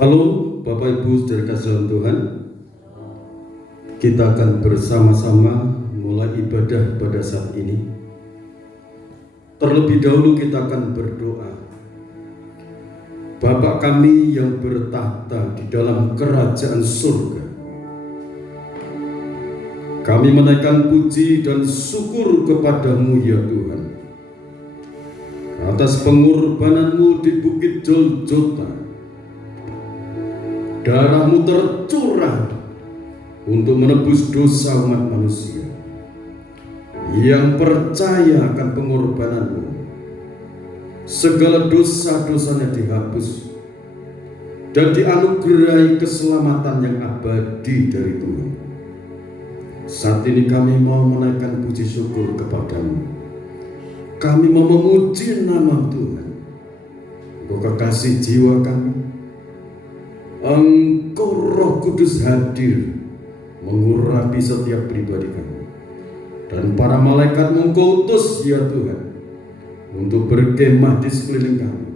Salam Bapak Ibu saudara kasih Tuhan. Kita akan bersama-sama mulai ibadah pada saat ini. Terlebih dahulu kita akan berdoa. Bapa kami yang bertahta di dalam kerajaan surga, kami menaikkan puji dan syukur kepadamu ya Tuhan, atas pengorbananmu di Bukit Golgota. Darahmu tercurah untuk menebus dosa umat manusia. Yang percaya akan pengorbananmu, segala dosa-dosanya dihapus dan dianugerahi keselamatan yang abadi dari Tuhan. Saat ini kami mau menaikkan puji syukur kepadamu. Kami mau memuji nama Tuhan. Engkau kekasih jiwa kami. Engkau Roh Kudus hadir mengurapi setiap pribadi kami, dan para malaikat Engkau utus ya Tuhan untuk berkemah di sekeliling kami,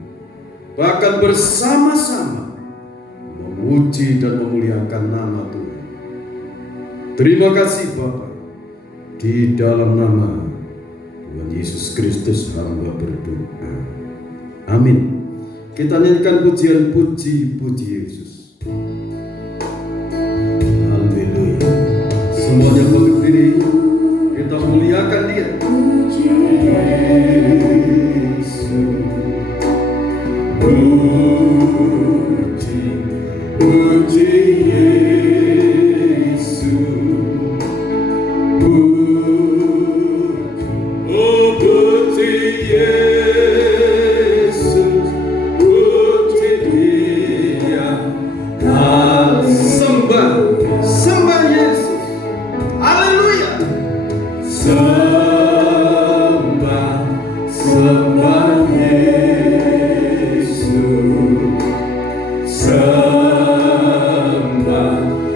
bahkan bersama-sama memuji dan memuliakan nama Tuhan. Terima kasih Bapa, di dalam nama Tuhan Yesus Kristus hamba berdoa, amin. Kita nyanyikan pujian puji Yesus. Haleluya. Semuanya berdiri, kita muliakan Dia. Puji Yesus, puji Yesus, puji Yesus, puji Dia. Sembah Yesus. Haleluya. Sembah Yesus.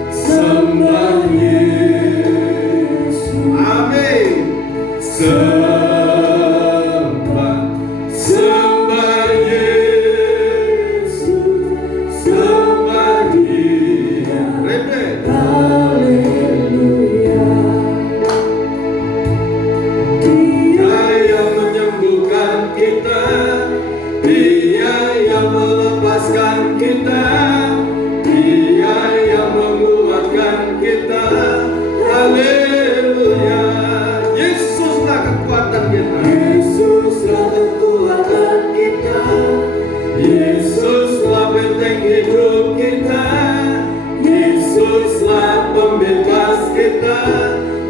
Sembah Yesus. Amin. Sembah Yesus. Sembah Dia. Haleluya. Dia yang menyembuhkan kita, Dia yang melepaskan kita, Dia yang menguatkan kita. Haleluya. Yesuslah kekuatan kita. Yesuslah kekuatan kita. Yesuslah benteng hidup kita. Yesuslah pembebas kita.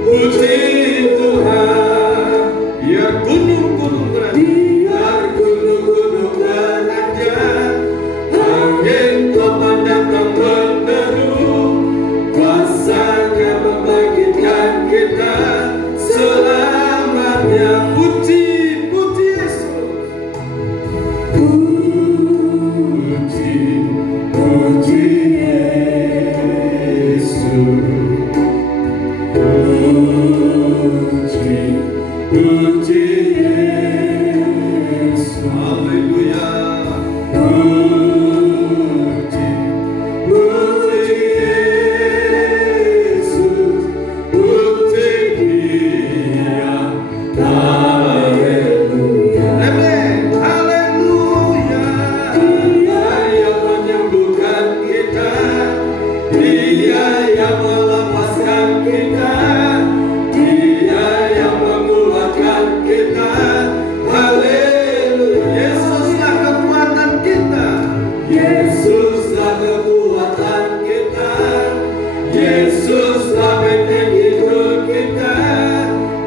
Puji Tuhan. Biar gunung-gunung beranjak, angin topan datang menderu, kuasanya membangkitkan kita selamanya. Puji Yesus. Puji Yesus. Puji Yesus. Haleluya. Puji Yesus. Puji Dia. Haleluya. Haleluya. Dia yang menyembuhkan kita, Dia yang melepaskan kita, Dia yang menguatkan kita. Haleluya. Yesuslah kekuatan kita. Yesuslah kekuatan kita. Yesuslah benteng hidup kita.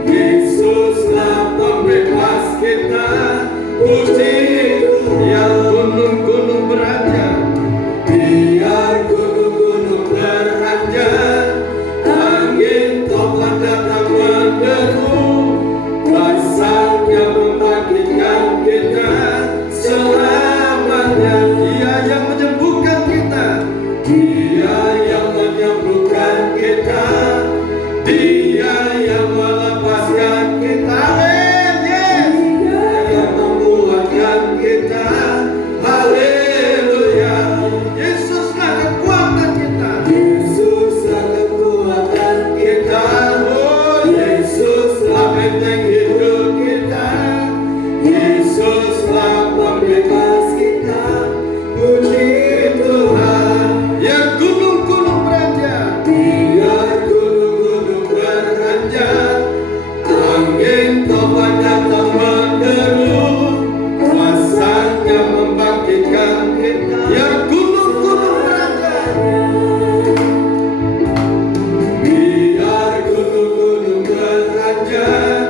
Yesuslah pembebas kita. Puji Tuhan. Gunung-gunung beranjak, biar gunung-gunung beranjak, angin topan datang menderu, kuasanya membangkitkan kita selamanya. Dia yang menyembuhkan kita, Dia yang menyembuhkan kita, Dia yang melepaskan kita. Dia yang menguatkan kita. Haleluya. Yesus benteng hidup kita. Yesuslah pembebas kita. Puji Tuhan. Ya gunung-gunung beranjak, biar gunung-gunung beranjak. Angin topan datang menderu, kuasanya membangkitkan kita. Ya gunung-gunung beranjak, biar gunung-gunung beranjak.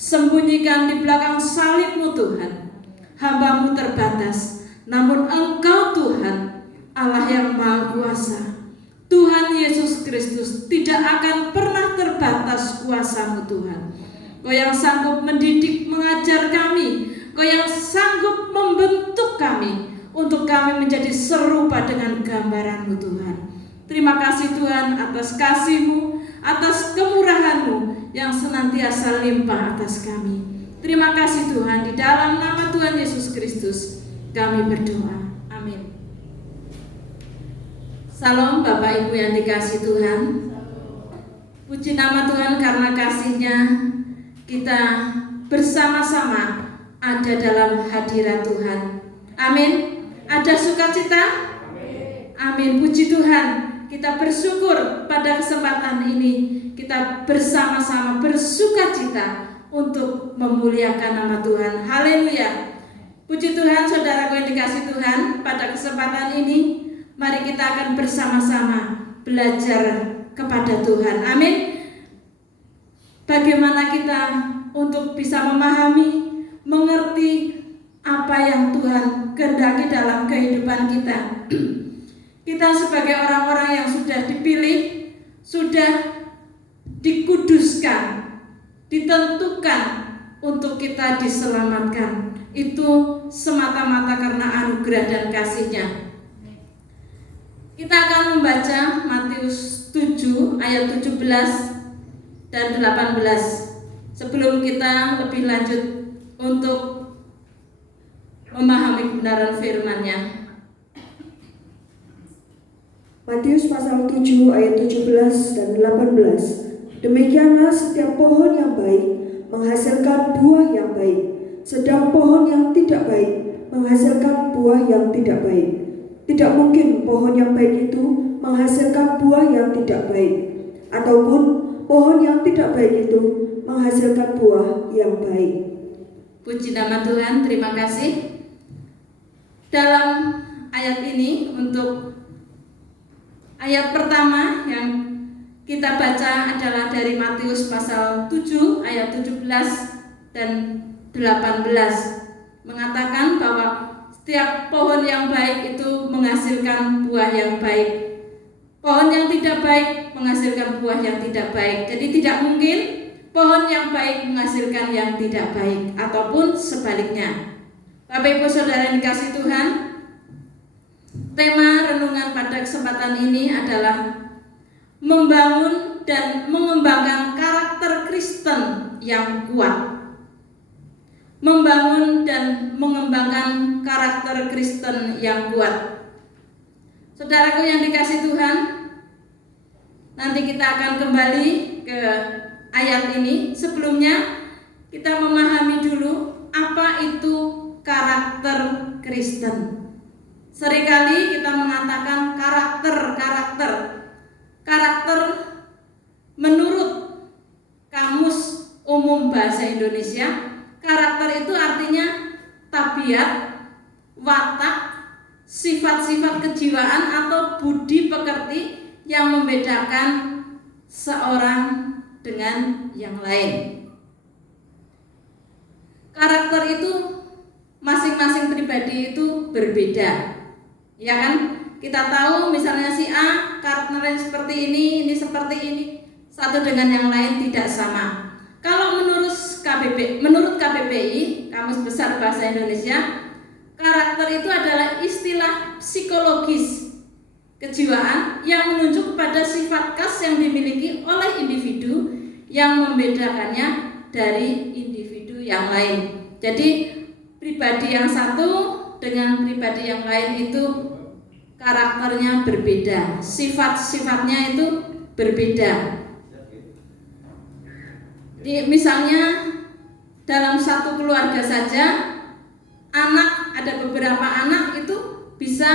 Sembunyikan di belakang salib-Mu Tuhan. Hamba-Mu terbatas, namun Engkau Tuhan, Allah yang Maha Kuasa. Tuhan Yesus Kristus tidak akan pernah terbatas kuasa-Mu Tuhan. Kau yang sanggup mendidik, mengajar kami. Kau yang sanggup membentuk kami untuk kami menjadi serupa dengan gambaran-Mu Tuhan. Terima kasih Tuhan atas kasih-Mu, atas kemurahan-Mu yang senantiasa limpah atas kami. Terima kasih Tuhan, di dalam nama Tuhan Yesus Kristus kami berdoa. Amin. Salam Bapak Ibu yang dikasihi Tuhan. Puji nama Tuhan karena kasih-Nya kita bersama-sama ada dalam hadirat Tuhan. Amin. Ada sukacita? Amin. Puji Tuhan, kita bersyukur pada kesempatan ini kita bersama-sama bersukacita untuk memuliakan nama Tuhan. Haleluya. Puji Tuhan, saudaraku yang dikasihi Tuhan, pada kesempatan ini mari kita akan bersama-sama belajar kepada Tuhan. Amin. Bagaimana kita untuk bisa memahami, mengerti apa yang Tuhan kehendaki dalam kehidupan kita. Kita sebagai orang-orang yang sudah dipilih, sudah dikuduskan, ditentukan untuk kita diselamatkan. Itu semata-mata karena anugerah dan kasih-Nya. Kita akan membaca Matius 7 ayat 17 dan 18. Sebelum kita lebih lanjut untuk memahami kebenaran firman-Nya. Matius pasal 7 ayat 17 dan 18. Demikianlah setiap pohon yang baik menghasilkan buah yang baik, sedang pohon yang tidak baik menghasilkan buah yang tidak baik. Tidak mungkin pohon yang baik itu menghasilkan buah yang tidak baik, ataupun pohon yang tidak baik itu menghasilkan buah yang baik. Puji nama Tuhan, terima kasih. Dalam ayat ini, untuk ayat pertama yang kita baca adalah dari Matius pasal 7 ayat 17 dan 18, mengatakan bahwa setiap pohon yang baik itu menghasilkan buah yang baik. Pohon yang tidak baik menghasilkan buah yang tidak baik. Jadi tidak mungkin pohon yang baik menghasilkan yang tidak baik, ataupun sebaliknya. Bapak Ibu Saudara yang dikasihi Tuhan, tema renungan pada kesempatan ini adalah membangun dan mengembangkan karakter Kristen yang kuat. Membangun dan mengembangkan karakter Kristen yang kuat. Saudaraku yang dikasihi Tuhan, nanti kita akan kembali ke ayat ini. Sebelumnya kita memahami dulu apa itu karakter Kristen. Seringkali kita mengatakan karakter menurut Kamus Umum Bahasa Indonesia, karakter itu artinya tabiat, watak, sifat-sifat kejiwaan atau budi pekerti yang membedakan seorang dengan yang lain. Karakter itu masing-masing pribadi itu berbeda, ya kan? Kita tahu misalnya si A karakternya seperti ini seperti ini, satu dengan yang lain tidak sama. Kalau menurut KBBI, Kamus Besar Bahasa Indonesia, karakter itu adalah istilah psikologis kejiwaan yang menunjuk pada sifat khas yang dimiliki oleh individu yang membedakannya dari individu yang lain. Jadi pribadi yang satu dengan pribadi yang lain itu karakternya berbeda, sifat-sifatnya itu berbeda. Misalnya dalam satu keluarga saja, ada beberapa anak itu bisa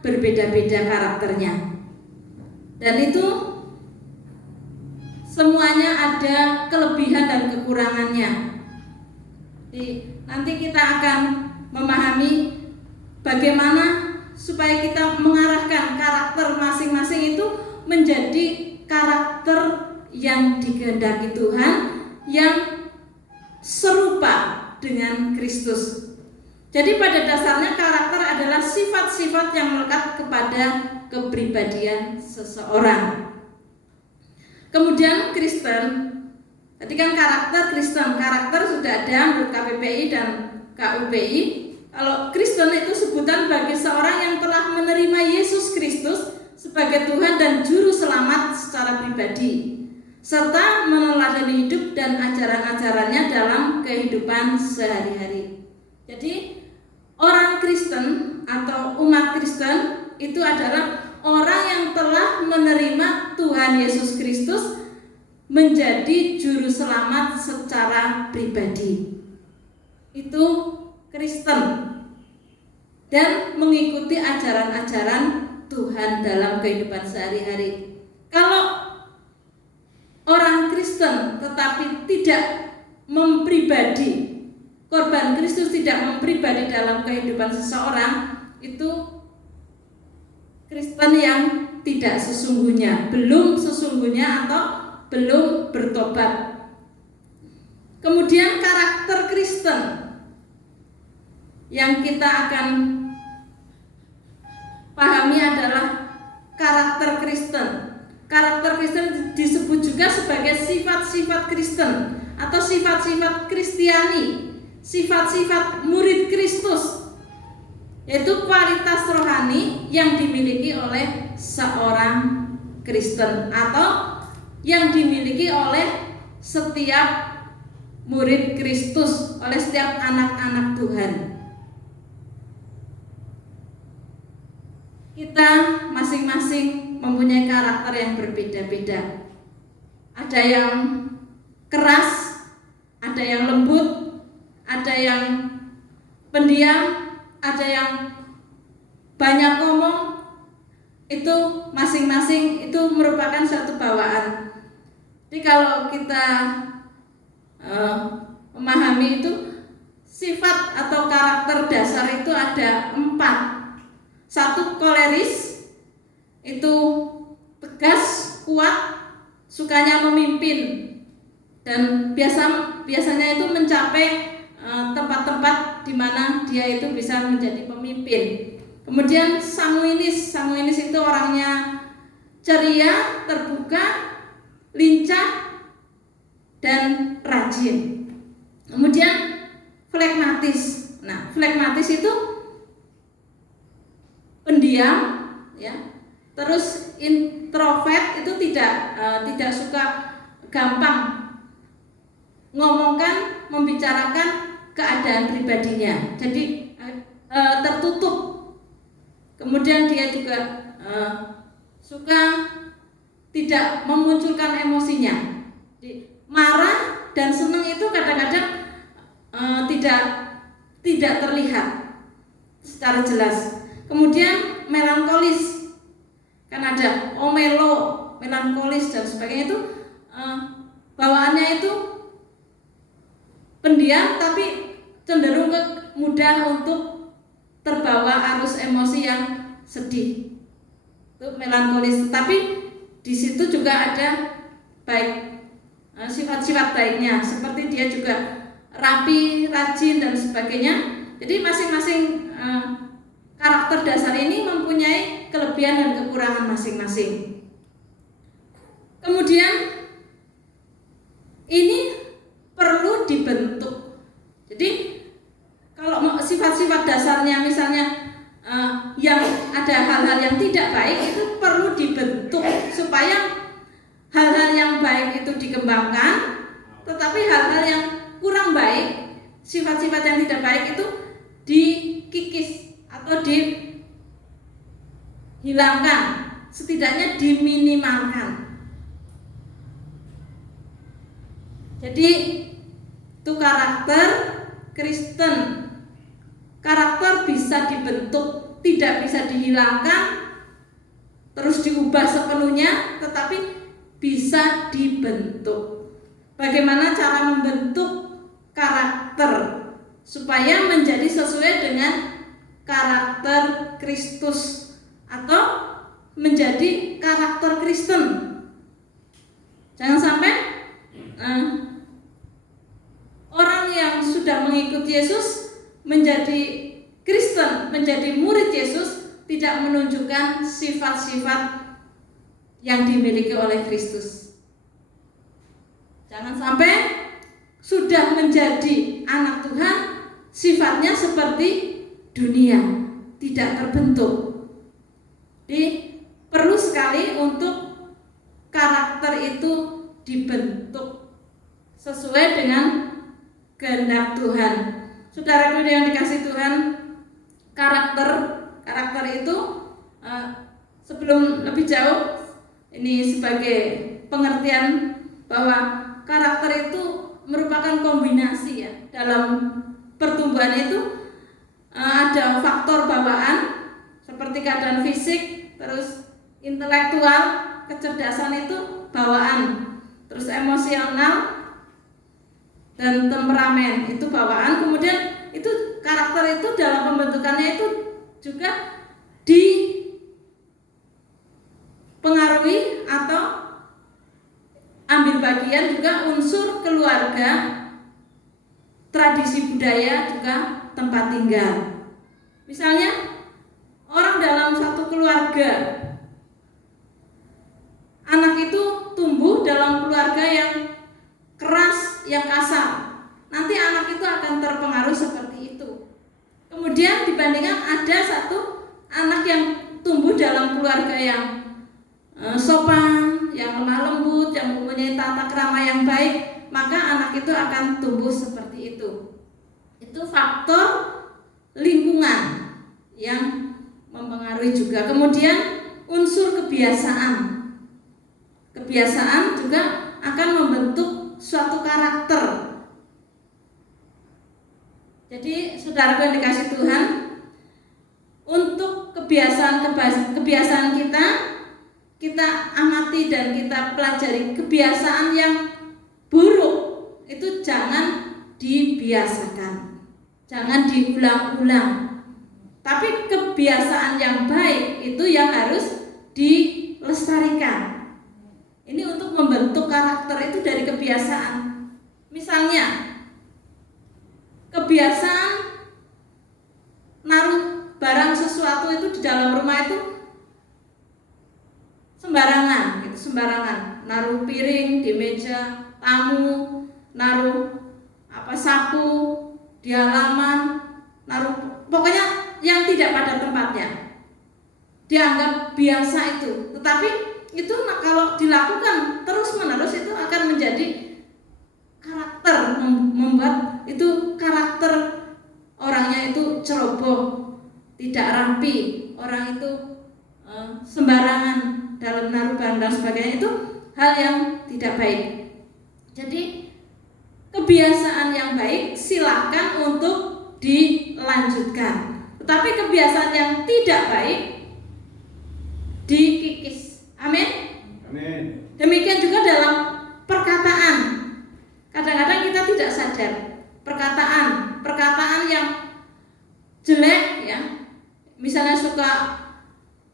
berbeda-beda karakternya, dan itu semuanya ada kelebihan dan kekurangannya. Nanti kita akan memahami bagaimana supaya kita mengarahkan karakter masing-masing itu menjadi karakter yang dikehendaki Tuhan, yang serupa dengan Kristus. Jadi pada dasarnya karakter adalah sifat-sifat yang melekat kepada kepribadian seseorang. Kemudian Kristen, tadi kan karakter Kristen, karakter sudah ada menurut KBBI dan KUPI. Kalau Kristen itu sebutan bagi seorang yang telah menerima Yesus Kristus sebagai Tuhan dan Juru Selamat secara pribadi, serta meneladani hidup dan ajaran-ajarannya dalam kehidupan sehari-hari. Jadi orang Kristen atau umat Kristen itu adalah orang yang telah menerima Tuhan Yesus Kristus menjadi Juru Selamat secara pribadi. Itu Kristen, dan mengikuti ajaran-ajaran Tuhan dalam kehidupan sehari-hari. Kalau orang Kristen tetapi tidak mempribadi, korban Kristus tidak mempribadi dalam kehidupan seseorang, itu Kristen yang tidak sesungguhnya, belum sesungguhnya atau belum bertobat. Kemudian karakter Kristen yang kita akan pahami adalah karakter Kristen. Karakter Kristen disebut juga sebagai sifat-sifat Kristen atau sifat-sifat Kristiani, sifat-sifat murid Kristus, yaitu kualitas rohani yang dimiliki oleh seorang Kristen atau yang dimiliki oleh setiap murid Kristus, oleh setiap anak-anak Tuhan. Kita masing-masing mempunyai karakter yang berbeda-beda. Ada yang keras, ada yang lembut, ada yang pendiam, ada yang banyak ngomong. Itu masing-masing itu merupakan suatu bawaan. Jadi kalau kita memahami itu, sifat atau karakter dasar itu ada 4. 1, koleris, itu tegas, kuat, sukanya memimpin, dan biasanya itu mencapai tempat-tempat di mana dia itu bisa menjadi pemimpin. Kemudian sanguinis itu orangnya ceria, terbuka, lincah, dan rajin. Kemudian flegmatis. Nah, flegmatis itu pendiam, ya. Terus introvert itu tidak suka gampang ngomongkan, membicarakan keadaan pribadinya. Jadi tertutup. Kemudian dia juga suka tidak memunculkan emosinya. Jadi, marah dan senang itu kadang-kadang tidak terlihat secara jelas. Kemudian melankolis, kan ada melankolis dan sebagainya, itu bawaannya itu pendiam tapi cenderung mudah untuk terbawa arus emosi yang sedih. Itu melankolis. Tapi di situ juga ada sifat-sifat baiknya, seperti dia juga rapi, rajin, dan sebagainya. Jadi masing-masing karakter dasar ini mempunyai kelebihan dan kekurangan masing-masing. Kemudian ini perlu dibentuk. Jadi kalau sifat-sifat dasarnya misalnya yang ada hal-hal yang tidak baik, itu perlu dibentuk supaya hal-hal yang baik itu dikembangkan, tetapi hal-hal yang kurang baik, sifat-sifat yang tidak baik itu dikikis atau dihilangkan, setidaknya diminimalkan. Jadi itu karakter Kristen. Karakter bisa dibentuk, tidak bisa dihilangkan terus diubah sepenuhnya, tetapi bisa dibentuk. Bagaimana cara membentuk karakter supaya menjadi sesuai dengan karakter Kristus atau menjadi karakter Kristen? Jangan sampai orang yang sudah mengikuti Yesus, menjadi Kristen, menjadi murid Yesus, tidak menunjukkan sifat-sifat yang dimiliki oleh Kristus. Jangan sampai sudah menjadi anak Tuhan, sifatnya seperti dunia, tidak terbentuk. Jadi perlu sekali untuk karakter itu dibentuk sesuai dengan kehendak Tuhan. Saudaraku yang dikasih Tuhan, karakter itu sebelum lebih jauh, ini sebagai pengertian bahwa karakter itu merupakan kombinasi, ya. Dalam pertumbuhan itu ada faktor bawaan seperti keadaan fisik, terus intelektual, kecerdasan itu bawaan, terus emosional dan temperamen itu bawaan. Kemudian itu karakter itu dalam pembentukannya itu juga dipengaruhi atau ambil bagian juga unsur keluarga, tradisi budaya, juga tempat tinggal. Misalnya orang dalam satu keluarga, anak itu tumbuh dalam keluarga yang keras, yang kasar, nanti anak itu akan terpengaruh seperti itu. Kemudian dibandingkan ada satu anak yang tumbuh dalam keluarga yang sopan, yang lemah lembut, yang mempunyai tata krama yang baik, maka anak itu akan tumbuh seperti itu. Itu faktor lingkungan yang mempengaruhi juga. Kemudian unsur kebiasaan juga akan membentuk suatu karakter. Jadi saudaraku yang dikasih Tuhan, untuk kebiasaan kita amati dan kita pelajari kebiasaan yang buruk itu jangan dibiasakan, jangan diulang-ulang. Tapi kebiasaan yang baik itu yang harus dilestarikan. Ini untuk membentuk karakter itu dari kebiasaan. Misalnya kebiasaan naruh barang sesuatu itu di dalam rumah itu sembarangan, naruh piring di meja tamu, naruh sapu di halaman, naruh pokoknya yang tidak pada tempatnya. Dianggap biasa itu, tetapi itu kalau dilakukan terus-menerus itu akan menjadi karakter, membuat itu karakter orangnya itu ceroboh, tidak rapi, orang itu sembarangan dalam naruh barang dan sebagainya, itu hal yang tidak baik. Jadi kebiasaan yang baik silakan untuk dilanjutkan, tetapi kebiasaan yang tidak baik dikikis. Amin. Amin. Demikian juga dalam perkataan. Kadang-kadang kita tidak sadar perkataan yang jelek ya. Misalnya suka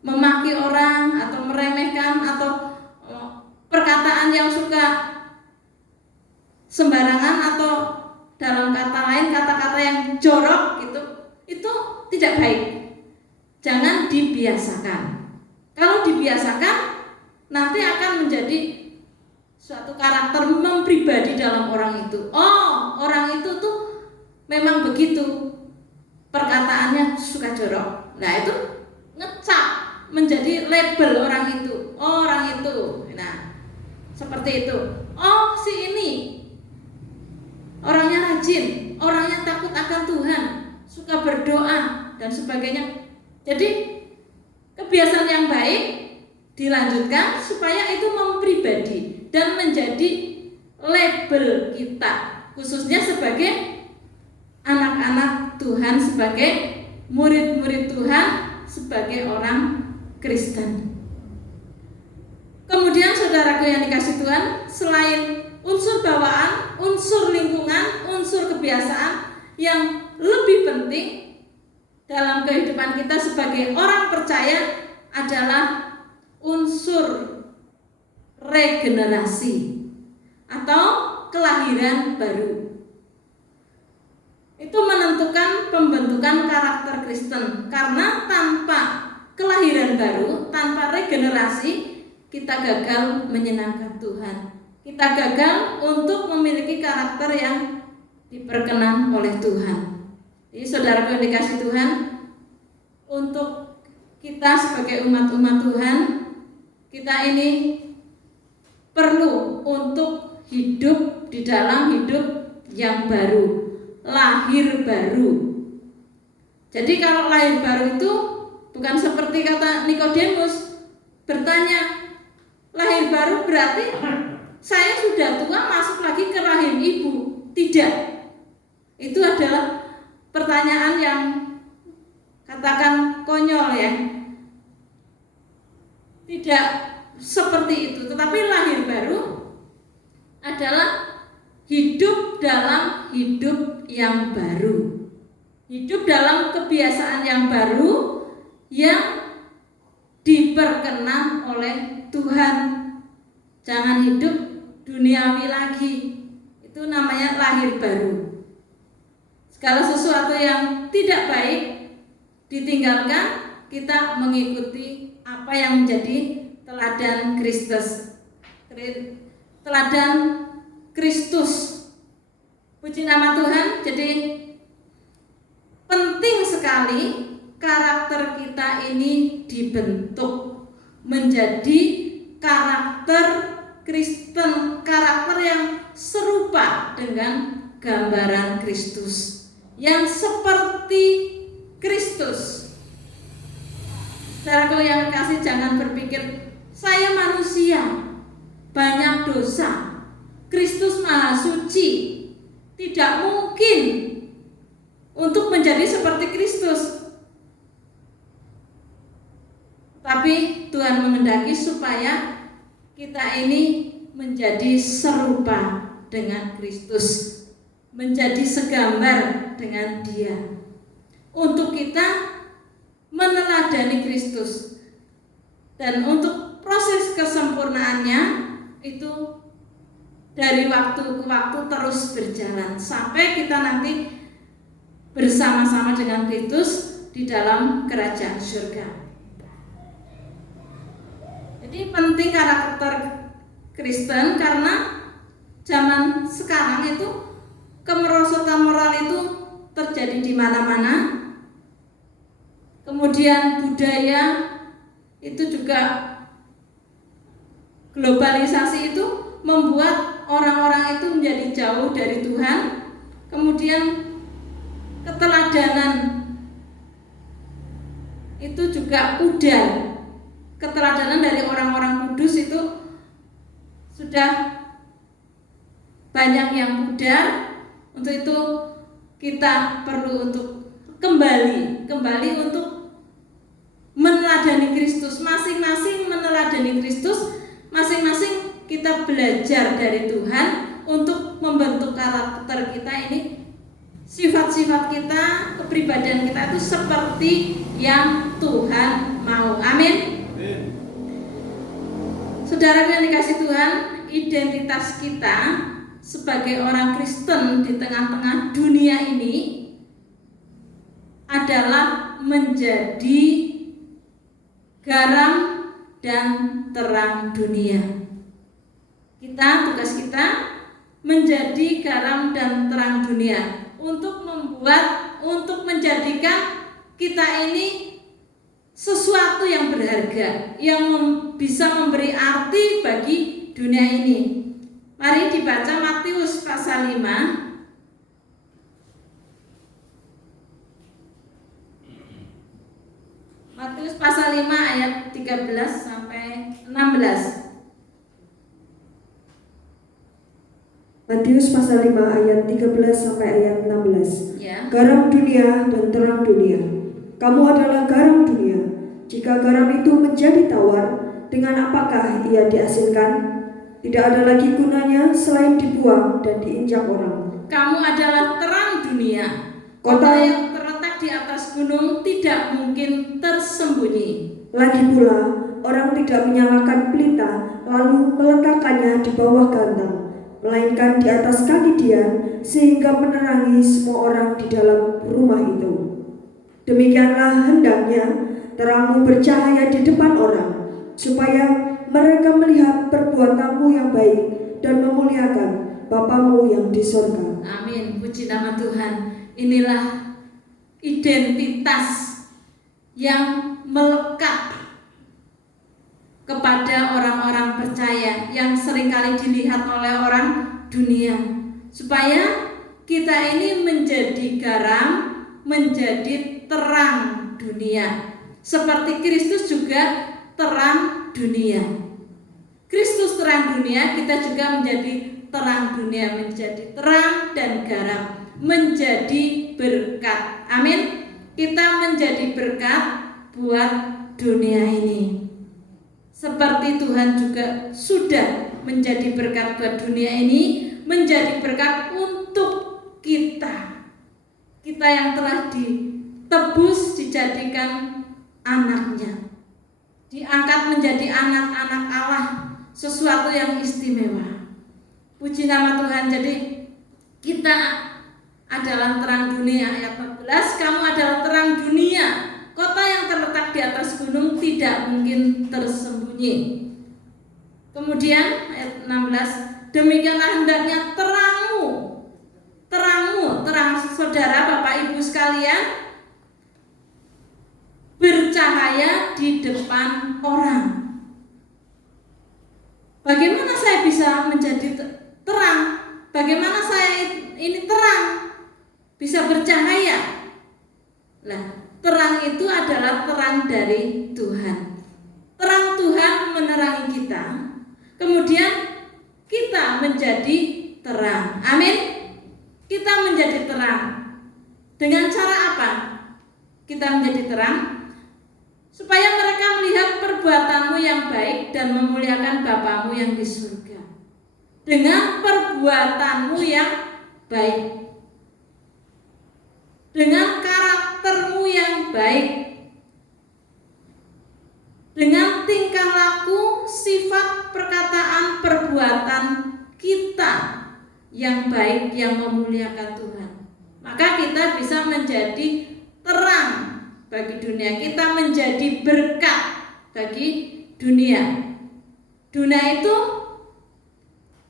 memaki orang atau meremehkan, atau perkataan yang suka sembarangan, atau dalam kata lain kata-kata yang jorok gitu, itu tidak baik. Jangan dibiasakan. Kalau dibiasakan nanti akan menjadi suatu karakter mempribadi dalam orang itu. Oh, orang itu tuh memang begitu, perkataannya suka jorok. Nah itu ngecap menjadi label orang itu. Oh, orang itu. Nah seperti itu. Oh, si ini orangnya rajin, orangnya takut akan Tuhan, suka berdoa dan sebagainya. Jadi kebiasaan yang baik dilanjutkan supaya itu mempribadi dan menjadi label kita, khususnya sebagai anak-anak Tuhan, sebagai murid-murid Tuhan, sebagai orang Kristen. Kemudian saudaraku yang dikasih Tuhan, selain unsur bawaan, unsur lingkungan, unsur kebiasaan, yang lebih penting dalam kehidupan kita sebagai orang percaya adalah unsur regenerasi atau kelahiran baru. Itu menentukan pembentukan karakter Kristen, karena tanpa kelahiran baru, tanpa regenerasi, kita gagal menyenangkan Tuhan. Kita gagal untuk memiliki karakter yang diperkenan oleh Tuhan. Jadi saudaraku yang dikasih Tuhan, untuk kita sebagai umat-umat Tuhan, kita ini perlu untuk hidup di dalam hidup yang baru, lahir baru. Jadi kalau lahir baru itu bukan seperti kata Nikodemus bertanya, lahir baru berarti saya sudah tua masuk lagi ke rahim ibu. Tidak. Itu adalah pertanyaan yang katakan konyol ya. Tidak seperti itu, tetapi lahir baru adalah hidup dalam hidup yang baru. Hidup dalam kebiasaan yang baru yang diperkenan oleh Tuhan. Jangan hidup duniawi lagi. Itu namanya lahir baru. Segala sesuatu yang tidak baik ditinggalkan, kita mengikuti apa yang menjadi teladan Kristus. Teladan Kristus. Puji nama Tuhan. Jadi penting sekali karakter kita ini dibentuk menjadi karakter Kristen, karakter yang serupa dengan gambaran Kristus, yang seperti Kristus. Saudaraku yang kasih, jangan berpikir saya manusia, banyak dosa, Kristus maha suci, tidak mungkin untuk menjadi seperti Kristus. Tapi Tuhan menghendaki supaya kita ini menjadi serupa dengan Kristus, menjadi segambar dengan Dia. Untuk kita meneladani Kristus. Dan untuk proses kesempurnaannya itu dari waktu ke waktu terus berjalan sampai kita nanti bersama-sama dengan Kristus di dalam kerajaan surga. Jadi penting karakter Kristen karena zaman sekarang itu kemerosotan moral itu terjadi di mana-mana. Kemudian budaya itu juga globalisasi itu membuat orang-orang itu menjadi jauh dari Tuhan. Kemudian keteladanan itu juga pudar. Keteladanan dari orang-orang kudus itu sudah banyak yang pudar. Untuk itu kita perlu untuk kembali untuk meneladani Kristus, masing-masing meneladani Kristus, masing-masing kita belajar dari Tuhan untuk membentuk karakter kita ini, sifat-sifat kita, kepribadian kita itu seperti yang Tuhan mau. Amin. Saudara yang dikasih Tuhan, identitas kita sebagai orang Kristen di tengah-tengah dunia ini adalah menjadi garam dan terang dunia. Tugas kita menjadi garam dan terang dunia untuk menjadikan kita ini sesuatu yang berharga, yang bisa memberi arti bagi dunia ini. Mari dibaca Matius pasal 5. Matius pasal 5 ayat 13 sampai 16. Matius pasal 5 ayat 13 sampai ayat 16. Ya. Garam dunia dan terang dunia. Kamu adalah garam dunia. Jika garam itu menjadi tawar, dengan apakah ia diasinkan? Tidak ada lagi gunanya selain dibuang dan diinjak orang. Kamu adalah terang dunia. Kota yang terletak di atas gunung tidak mungkin tersembunyi. Lagi pula, orang tidak menyalakan pelita lalu meletakkannya di bawah gantang, melainkan di atas kaki dia, sehingga menerangi semua orang di dalam rumah itu. Demikianlah hendaknya terangmu bercahaya di depan orang, supaya mereka melihat perbuatanmu yang baik dan memuliakan Bapamu yang di surga. Amin. Puji nama Tuhan. Inilah identitas yang melekat kepada orang-orang percaya yang seringkali dilihat oleh orang dunia, supaya kita ini menjadi garam, menjadi terang dunia. Seperti Kristus juga terang dunia. Kristus terang dunia, kita juga menjadi terang dunia, menjadi terang dan garam, menjadi berkat. Amin. Kita menjadi berkat buat dunia ini. Seperti Tuhan juga sudah menjadi berkat buat dunia ini, menjadi berkat untuk kita. Kita yang telah ditebus, dijadikan anaknya, diangkat menjadi anak-anak Allah, sesuatu yang istimewa. Puji nama Tuhan. Jadi kita adalah terang dunia. Ayat 14, kamu adalah terang dunia. Kota yang terletak di atas gunung tidak mungkin tersembunyi. Kemudian ayat 16, demikianlah hendaknya terangmu, terang saudara, Bapak Ibu sekalian, bercahaya di depan orang. Bagaimana saya bisa menjadi terang? Bagaimana saya ini terang bisa bercahaya? Nah, terang itu adalah terang dari Tuhan. Terang Tuhan menerangi kita. Kemudian kita menjadi terang. Amin. Kita menjadi terang. Dengan cara apa kita menjadi terang? Supaya mereka melihat perbuatanmu yang baik dan memuliakan Bapamu yang di surga. Dengan perbuatanmu yang baik, dengan karaktermu yang baik, dengan tingkah laku, sifat, perkataan, perbuatan kita yang baik, yang memuliakan Tuhan, maka kita bisa menjadi terang bagi dunia. Kita menjadi berkat bagi dunia. Dunia itu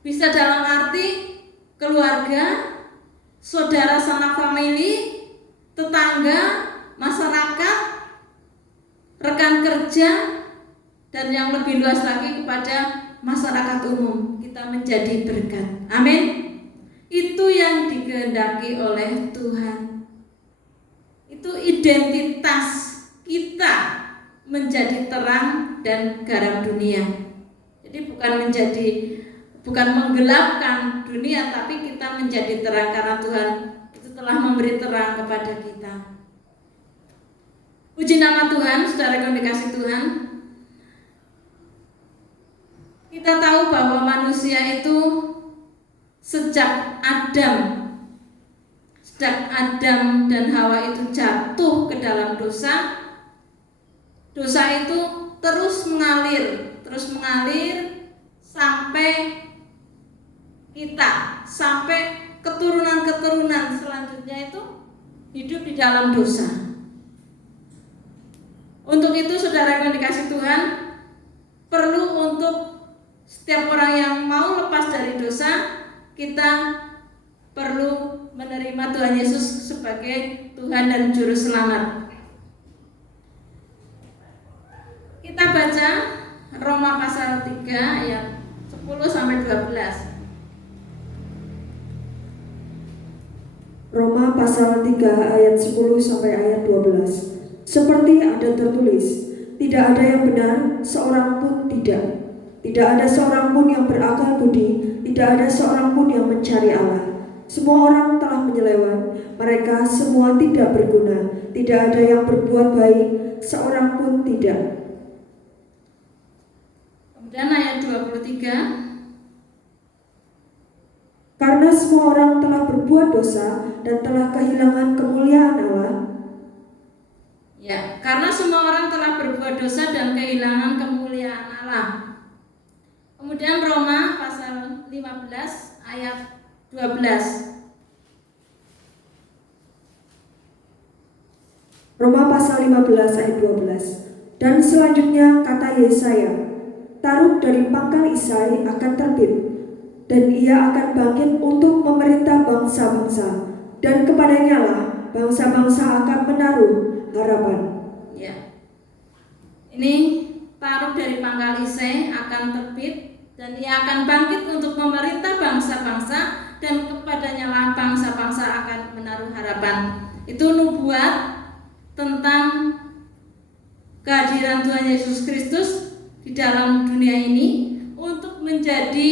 bisa dalam arti keluarga, saudara sanak famili, tetangga, masyarakat, rekan kerja, dan yang lebih luas lagi kepada masyarakat umum. Kita menjadi berkat. Amin. Itu yang dikehendaki oleh Tuhan. Itu identitas kita, menjadi terang dan garam dunia. Jadi bukan menggelapkan dunia, tapi kita menjadi terang karena Tuhan itu telah memberi terang kepada kita. Puji nama Tuhan, saudara yang dikasihi Tuhan. Kita tahu bahwa manusia itu sejak Adam dan Hawa itu jatuh ke dalam dosa, dosa itu terus mengalir sampai kita, sampai keturunan-keturunan selanjutnya itu hidup di dalam dosa. Untuk itu saudara yang dikasihi Tuhan, perlu untuk setiap orang yang mau lepas dari dosa, kita perlu menerima Tuhan Yesus sebagai Tuhan dan Juru Selamat. Kita baca Roma pasal 3 ayat 10-12. Roma pasal 3 ayat 10 sampai ayat 12. Seperti ada tertulis, tidak ada yang benar, seorang pun tidak. Tidak ada seorang pun yang berakal budi, tidak ada seorang pun yang mencari Allah. Semua orang telah menyeleweng, mereka semua tidak berguna. Tidak ada yang berbuat baik, seorang pun tidak. Kemudian ayat 23. Karena semua orang telah berbuat dosa dan telah kehilangan kemuliaan Allah. Ya, karena semua orang telah berbuat dosa dan kehilangan kemuliaan Allah. Kemudian Roma pasal 15 ayat 12. Roma pasal 15 ayat 12. Dan selanjutnya kata Yesaya, taruh dari pangkal Isai akan terbit, dan ia akan bangkit untuk memerintah bangsa-bangsa, dan kepadanya lah bangsa-bangsa akan menaruh harapan. Ya. Ini taruh dari pangkal Isai akan terbit, dan ia akan bangkit untuk memerintah bangsa-bangsa, dan kepadanya lah bangsa-bangsa akan menaruh harapan. Itu nubuat tentang kehadiran Tuhan Yesus Kristus di dalam dunia ini untuk menjadi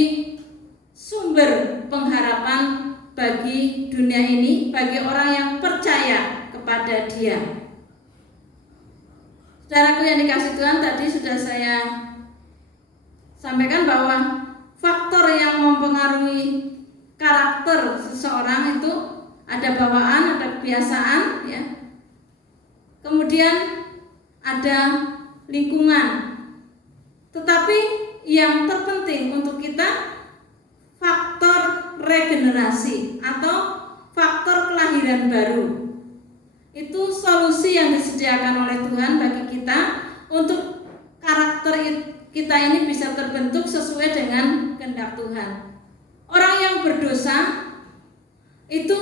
sumber pengharapan bagi dunia ini, bagi orang yang percaya kepada Dia. Saudaraku yang dikasihi Tuhan, tadi sudah saya sampaikan bahwa faktor yang mempengaruhi karakter seseorang itu ada bawaan, ada kebiasaan, ya. Kemudian ada lingkungan. Tetapi yang terpenting untuk kita faktor regenerasi atau faktor kelahiran baru. Itu solusi yang disediakan oleh Tuhan bagi kita untuk karakter kita ini bisa terbentuk sesuai dengan kehendak Tuhan. Orang yang berdosa itu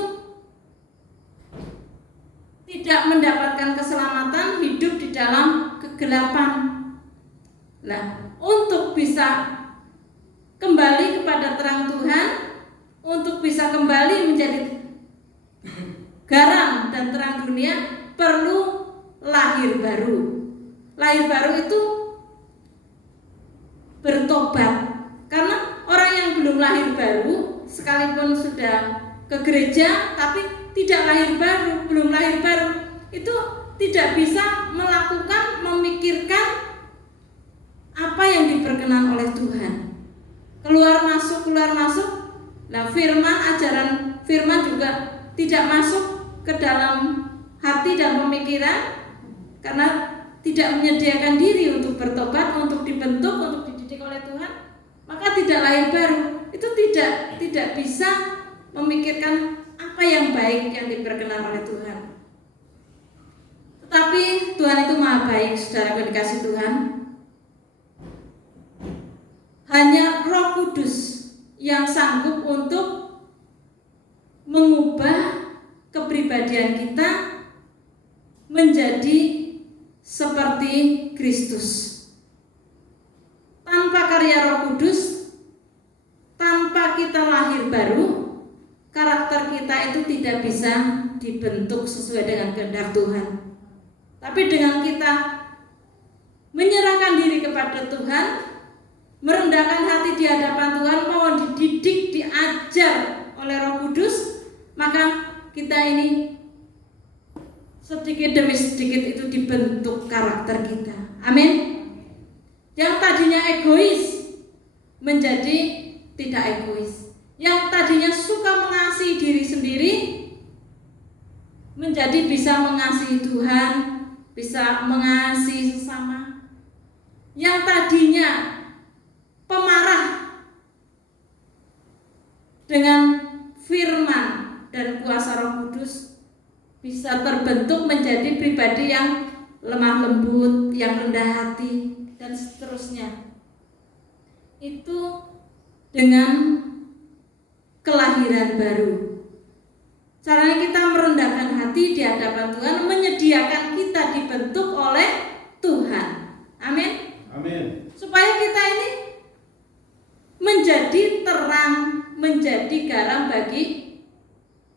tidak mendapatkan keselamatan, hidup di dalam kegelapan. Nah, untuk bisa kembali kepada terang Tuhan, untuk bisa kembali menjadi garam dan terang dunia, perlu lahir baru. Lahir baru itu bertobat. Karena orang yang belum lahir baru, sekalipun sudah ke gereja tapi tidak lahir baru, belum lahir baru, itu tidak bisa melakukan, memikirkan apa yang diperkenan oleh Tuhan. Keluar masuk. Nah, ajaran firman juga tidak masuk ke dalam hati dan pemikiran karena tidak menyediakan diri untuk bertobat, untuk dibentuk, untuk dididik oleh Tuhan, maka tidak lahir baru. Itu tidak bisa memikirkan apa yang baik yang diperkenan oleh Tuhan. Tetapi Tuhan itu Maha baik, saudara yang dikasihi Tuhan. Hanya Roh Kudus yang sanggup untuk mengubah kepribadian kita menjadi seperti Kristus. Tanpa karya Roh Kudus, tanpa kita lahir baru, karakter kita itu tidak bisa dibentuk sesuai dengan kehendak Tuhan. Tapi dengan kita menyerahkan diri kepada Tuhan, merendahkan hati di hadapan Tuhan, mau dididik, diajar oleh Roh Kudus, maka kita ini sedikit demi sedikit itu dibentuk karakter kita. Amin. Yang tadinya egois menjadi tidak egois. Yang tadinya suka mengasihi diri sendiri menjadi bisa mengasihi Tuhan, bisa mengasihi sesama. Yang tadinya pemarah dengan firman dan kuasa Roh Kudus bisa terbentuk menjadi pribadi yang lemah lembut, yang rendah hati, dan seterusnya. Itu dengan kelahiran baru. Caranya kita merendahkan hati di hadapan Tuhan, menyediakan kita dibentuk oleh Tuhan. Amin. Amin. Supaya kita ini menjadi terang, menjadi garam bagi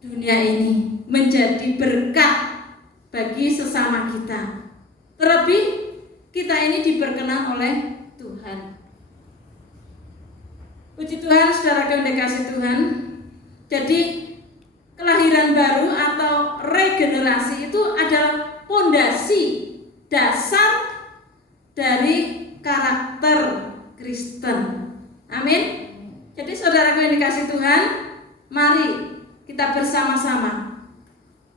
dunia ini, menjadi berkat bagi sesama kita. Terlebih kita ini diberkenan oleh Tuhan. Puji Tuhan, saudara yang dikasihi Tuhan. Jadi kelahiran baru atau regenerasi itu adalah pondasi dasar dari karakter Kristen. Amin. Jadi saudara yang dikasihi Tuhan, mari kita bersama-sama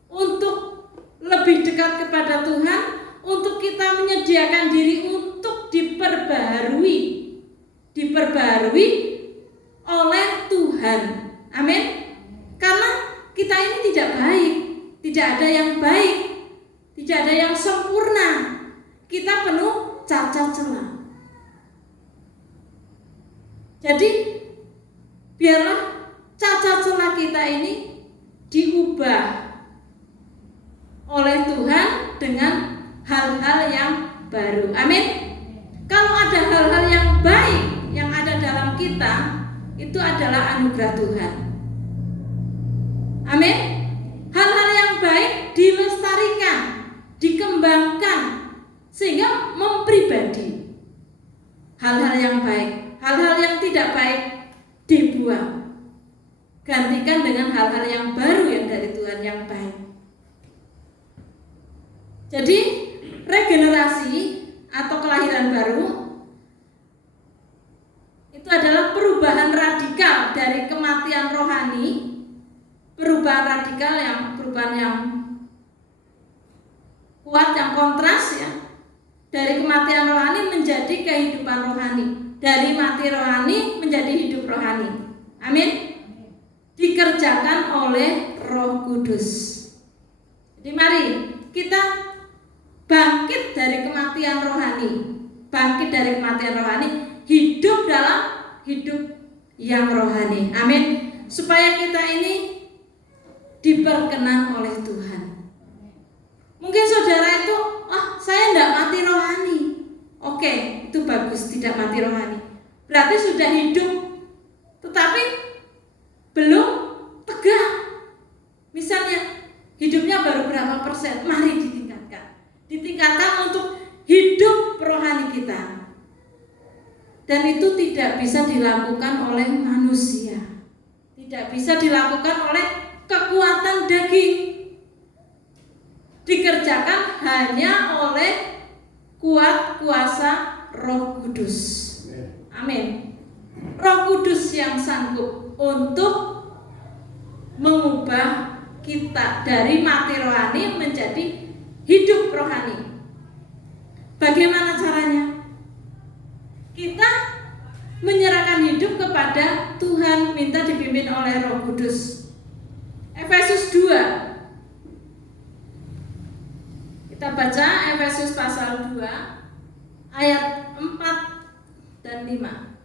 untuk lebih dekat kepada Tuhan, untuk kita menyediakan diri untuk diperbarui oleh Tuhan. Amin. Karena kita ini tidak baik, tidak ada yang baik, tidak ada yang sempurna. Kita penuh cacat celah. Jadi biarlah cacat celah kita ini diubah oleh Tuhan dengan hal-hal yang baru. Amin. Kalau ada hal-hal yang baik yang ada dalam kita, itu adalah anugerah Tuhan. Amin. Hal-hal yang baik dilestarikan, dikembangkan sehingga mempribadi. Hal-hal yang baik, hal-hal yang tidak baik dibuang. Gantikan dengan hal-hal yang baru yang dari Tuhan yang baik. Jadi regenerasi atau kelahiran baru itu adalah perubahan radikal dari kematian rohani, perubahan yang kuat, yang kontras ya, dari kematian rohani menjadi kehidupan rohani, dari mati rohani menjadi hidup rohani. Amin. Dikerjakan oleh Roh Kudus. Jadi mari kita bangkit dari kematian rohani, hidup dalam hidup yang rohani. Amin. Supaya kita ini diperkenan oleh Tuhan. Mungkin saudara itu, saya tidak mati rohani. Oke, itu bagus, tidak mati rohani. Berarti sudah hidup, tetapi belum tegak. Misalnya hidupnya baru berapa persen, mari ditingkatkan untuk hidup rohani kita. Dan itu tidak bisa dilakukan oleh manusia, tidak bisa dilakukan oleh kekuatan daging, dikerjakan hanya oleh kuat kuasa Roh Kudus. Amin. Roh Kudus yang sanggup untuk mengubah kita dari mati rohani menjadi hidup rohani. Bagaimana caranya? Kita menyerahkan hidup kepada Tuhan, minta dipimpin oleh Roh Kudus. Efesus 2. Kita baca Efesus pasal 2 ayat 4 dan 5.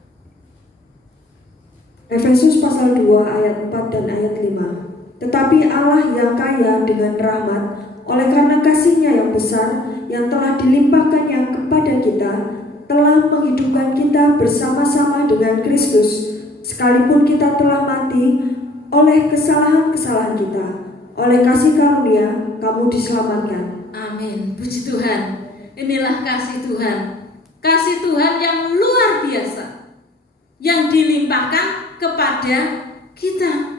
Efesus pasal 2 ayat 4 dan ayat 5. Tetapi Allah yang kaya dengan rahmat, oleh karena kasih-Nya yang besar yang telah dilimpahkannya kepada kita, telah menghidupkan kita bersama-sama dengan Kristus, sekalipun kita telah mati oleh kesalahan-kesalahan kita. Oleh kasih karunia kamu diselamatkan. Amin. Puji Tuhan. Inilah kasih Tuhan. Kasih Tuhan yang luar biasa, yang dilimpahkan kepada kita.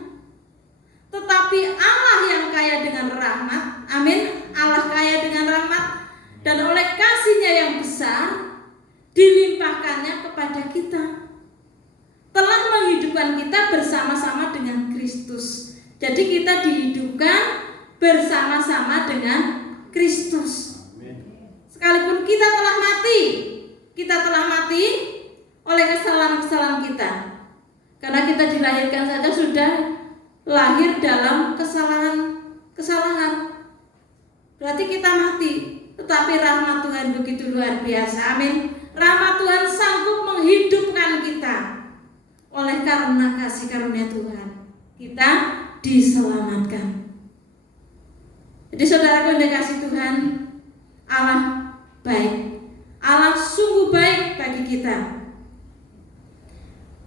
Tetapi Allah yang kaya dengan rahmat, amin, Allah kaya dengan rahmat, dan oleh kasih-Nya yang besar dilimpahkannya kepada kita, telah menghidupkan kita bersama-sama dengan Kristus. Jadi kita dihidupkan bersama-sama dengan Kristus. Sekalipun kita telah mati oleh kesalahan-kesalahan kita. Karena kita dilahirkan saja sudah lahir dalam kesalahan. Berarti kita mati. Tetapi rahmat Tuhan begitu luar biasa. Amin. Rahmat Tuhan sanggup menghidupkan kita. Oleh karena kasih karunia Tuhan, kita diselamatkan. Jadi saudaraku yang dikasih Tuhan, Allah baik. Allah sungguh baik bagi kita.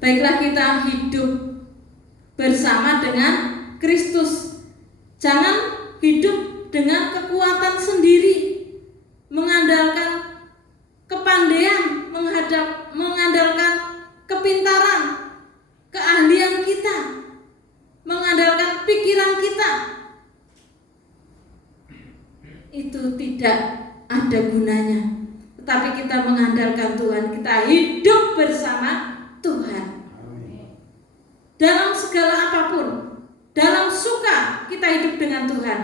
Baiklah kita hidup bersama dengan Kristus. Jangan hidup dengan kekuatan sendiri, mengandalkan kepandaian, mengandalkan kepintaran, keahlian kita, mengandalkan pikiran kita. Itu tidak ada gunanya. Tetapi kita mengandalkan Tuhan, kita hidup bersama Tuhan. Dalam segala apapun, dalam suka kita hidup dengan Tuhan,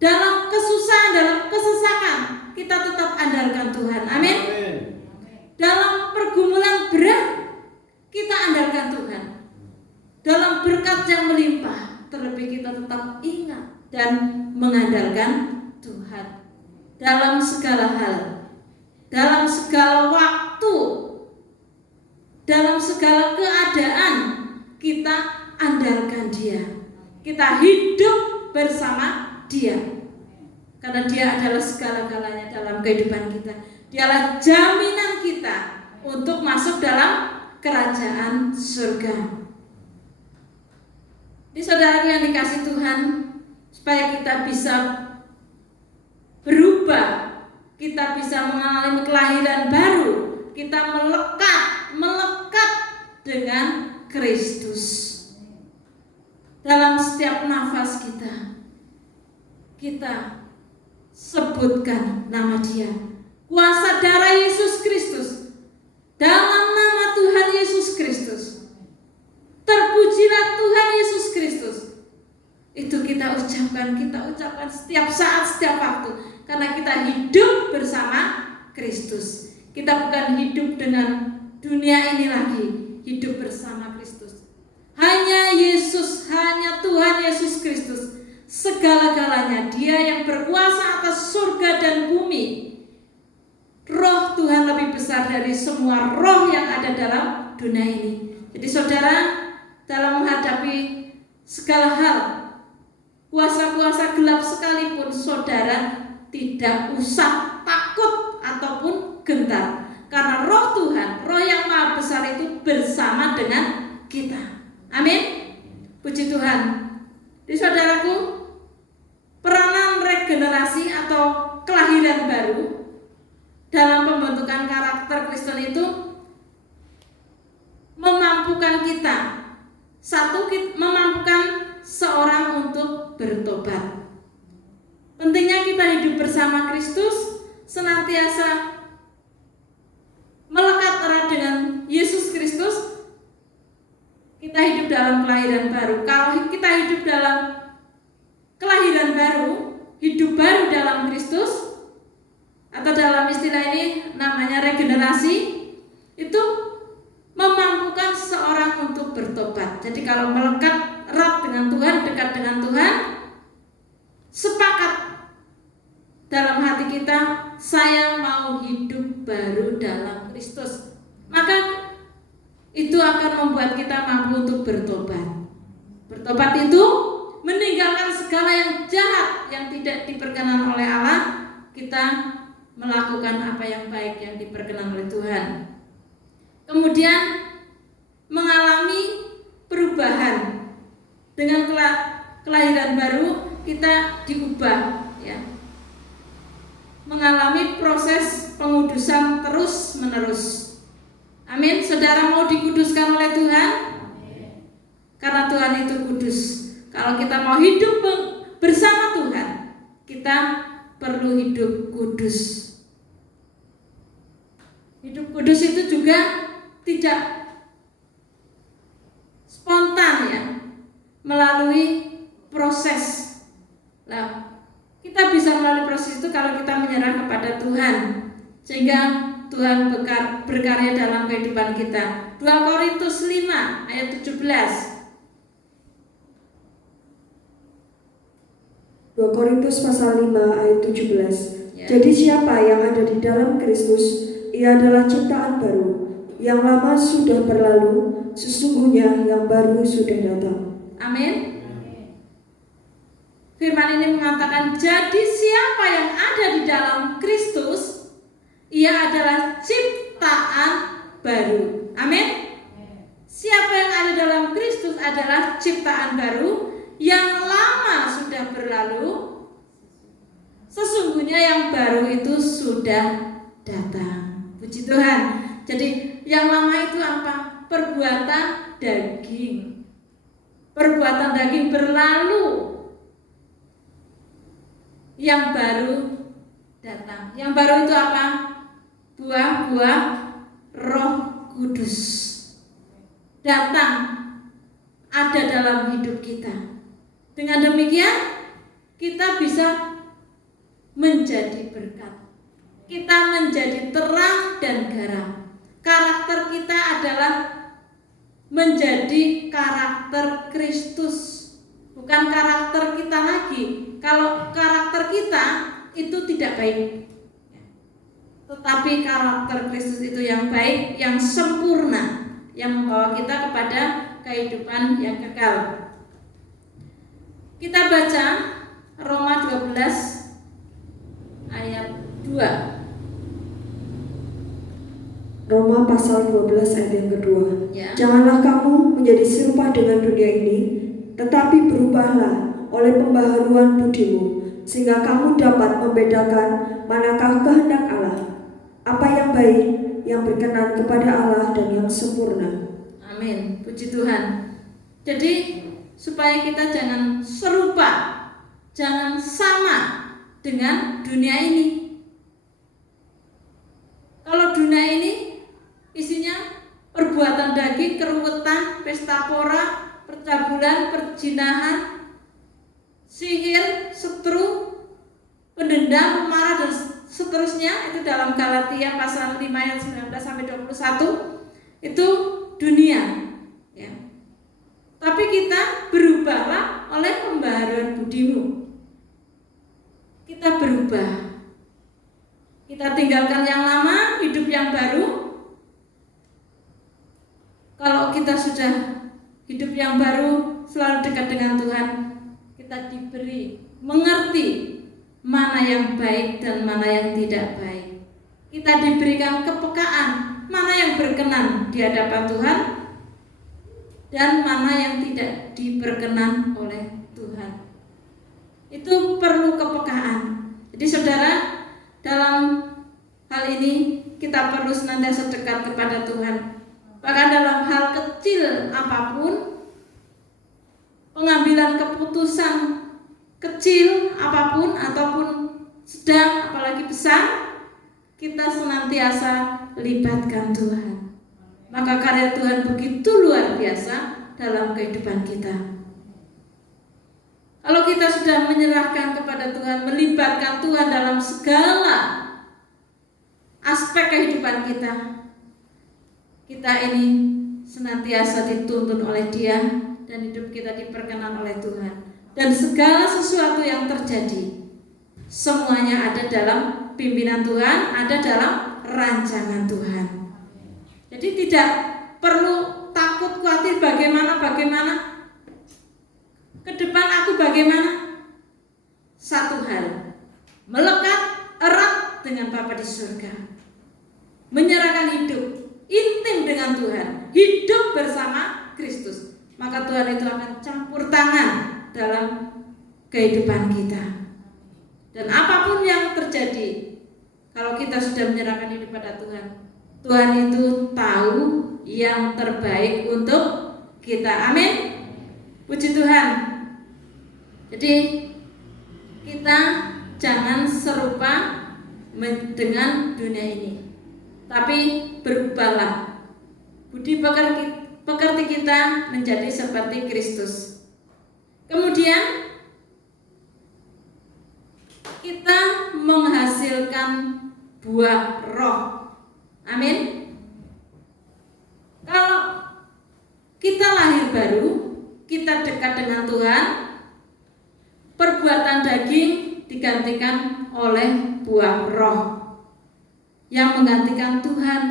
dalam kesusahan, dalam kesesakan kita tetap andalkan Tuhan. Amin. Dalam pergumulan berat kita andalkan Tuhan. Dalam berkat yang melimpah, terlebih kita tetap ingat dan mengandalkan Tuhan. Dalam segala hal, dalam segala waktu, dalam segala keadaan, kita andalkan Dia. Kita hidup bersama Dia. Karena Dia adalah segala-galanya dalam kehidupan kita. Dialah jaminan kita untuk masuk dalam kerajaan surga. Ini saudara yang dikasih Tuhan, supaya kita bisa berubah, kita bisa mengalami kelahiran baru, kita melekat dengan Kristus. Dalam setiap nafas kita sebutkan nama Dia. Kuasa darah Yesus Kristus, dalam nama Tuhan Yesus Kristus. Terpujilah Tuhan Yesus Kristus. Itu kita ucapkan setiap saat, setiap waktu. Karena kita hidup bersama Kristus. Kita bukan hidup dengan dunia ini lagi, hidup bersama Kristus. Hanya Yesus, hanya Tuhan Yesus Kristus, segala-galanya. Dia yang berkuasa atas surga dan bumi. Roh Tuhan lebih besar dari semua roh yang ada dalam dunia ini. Jadi saudara, dalam menghadapi segala hal, kuasa-kuasa gelap sekalipun, saudara tidak usah takut ataupun gentar. Karena roh Tuhan, roh yang maha besar itu bersama dengan kita. Amin. Puji Tuhan. Jadi saudaraku, peranan regenerasi atau kelahiran baru dalam pembentukan karakter Kristen itu memampukan kita, memampukan seorang untuk bertobat. Pentingnya kita hidup bersama Kristus, senantiasa melekat erat dengan Yesus Kristus. Kita hidup dalam kelahiran baru. Kalau kita hidup dalam kelahiran baru, hidup baru dalam Kristus, atau dalam istilah ini namanya regenerasi, itu memampukan seorang untuk bertobat. Jadi kalau melekat erat dengan Tuhan, dekat dengan Tuhan, sepakat dalam hati kita, saya mau hidup baru dalam Kristus, maka itu akan membuat kita mampu untuk bertobat. Bertobat itu meninggalkan segala yang jahat yang tidak diperkenan oleh Allah, kita melakukan apa yang baik yang diperkenan oleh Tuhan. Kemudian mengalami perubahan. Dengan kelahiran baru kita diubah, ya. Mengalami proses pengudusan terus-menerus. Amin. Saudara mau dikuduskan oleh Tuhan? Karena Tuhan itu kudus. Kalau kita mau hidup bersama Tuhan, kita perlu hidup kudus. Hidup kudus itu juga tidak spontan, ya, melalui proses. Nah, kita bisa melalui proses itu kalau kita menyerah kepada Tuhan, sehingga Tuhan berkarya dalam kehidupan kita. 2 Korintus 5 ayat 17. 2 Korintus pasal 5 ayat 17. Ya. Jadi siapa yang ada di dalam Kristus, ia adalah ciptaan baru. Yang lama sudah berlalu, sesungguhnya yang baru sudah datang. Amin. Firman ini mengatakan, jadi siapa yang ada di dalam Kristus, ia adalah ciptaan baru. Amin. Siapa yang ada dalam Kristus adalah ciptaan baru. Yang lama sudah berlalu, sesungguhnya yang baru itu sudah datang. Puji Tuhan. Jadi yang lama itu apa? Perbuatan daging. Perbuatan daging berlalu. Yang baru datang. Yang baru itu apa? Buah-buah Roh Kudus datang, ada dalam hidup kita. Dengan demikian kita bisa menjadi berkat. Kita menjadi terang dan garam. Karakter kita adalah menjadi karakter Kristus, bukan karakter kita lagi. Kalau karakter kita itu tidak baik, tetapi karakter Kristus itu yang baik, yang sempurna, yang membawa kita kepada kehidupan yang kekal. Kita baca Roma 12 ayat 2. Roma pasal 12 ayat yang kedua. Ya. Janganlah kamu menjadi serupa dengan dunia ini, tetapi berubahlah oleh pembaharuan budimu, sehingga kamu dapat membedakan manakah kehendak Allah, apa yang baik, yang berkenan kepada Allah, dan yang sempurna. Amin. Puji Tuhan. Jadi supaya kita jangan serupa, jangan sama dengan dunia ini. Kalau dunia ini isinya perbuatan daging, keruwetan, pesta pora, percabulan, perjinahan, sihir, setru, pendendam, pemarah, dan seterusnya. Itu dalam Galatia pasal 5 ayat 19 sampai 21. Itu dunia, ya. Tapi kita berubahlah oleh pembaharuan budimu. Kita berubah. Kita tinggalkan yang lama, hidup yang baru. Kalau kita sudah hidup yang baru, selalu dekat dengan Tuhan, kita diberi mengerti mana yang baik dan mana yang tidak baik. Kita diberikan kepekaan mana yang berkenan di hadapan Tuhan dan mana yang tidak diperkenan oleh Tuhan. Itu perlu kepekaan. Jadi saudara, dalam hal ini kita perlu senantiasa dekat kepada Tuhan. Bahkan dalam hal kecil apapun, pengambilan keputusan kecil apapun ataupun sedang apalagi besar, kita senantiasa libatkan Tuhan. Maka karya Tuhan begitu luar biasa dalam kehidupan kita. Kalau kita sudah menyerahkan kepada Tuhan, melibatkan Tuhan dalam segala aspek kehidupan kita, kita ini senantiasa dituntun oleh Dia dan hidup kita diperkenan oleh Tuhan. Dan segala sesuatu yang terjadi, semuanya ada dalam pimpinan Tuhan, ada dalam rancangan Tuhan. Jadi tidak perlu takut khawatir bagaimana ke depan aku bagaimana. Satu hal, melekat erat dengan Bapa di surga, menyerahkan hidup intim dengan Tuhan, hidup bersama Kristus, maka Tuhan itu akan campur tangan dalam kehidupan kita. Dan apapun yang terjadi, kalau kita sudah menyerahkan hidup pada Tuhan, Tuhan itu tahu yang terbaik untuk kita. Amin. Puji Tuhan. Jadi kita jangan serupa dengan dunia ini, tapi berubahlah budi pekerti kita menjadi seperti Kristus. Kemudian kita menghasilkan buah roh. Amin. Kalau kita lahir baru, kita dekat dengan Tuhan, perbuatan daging digantikan oleh buah roh yang menggantikan Tuhan.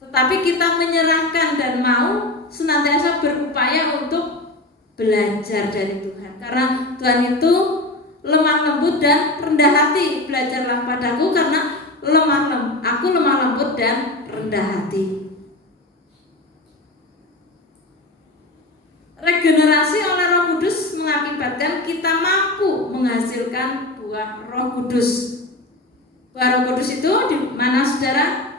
Tetapi kita menyerahkan dan mau senantiasa berupaya untuk belajar dari Tuhan. Karena Tuhan itu lemah lembut dan rendah hati. Belajarlah padaku karena aku lemah lembut dan rendah hati. Regenerasi oleh Roh Kudus mengakibatkan kita mampu menghasilkan buah Roh Kudus. Buah Roh Kudus itu di mana saudara?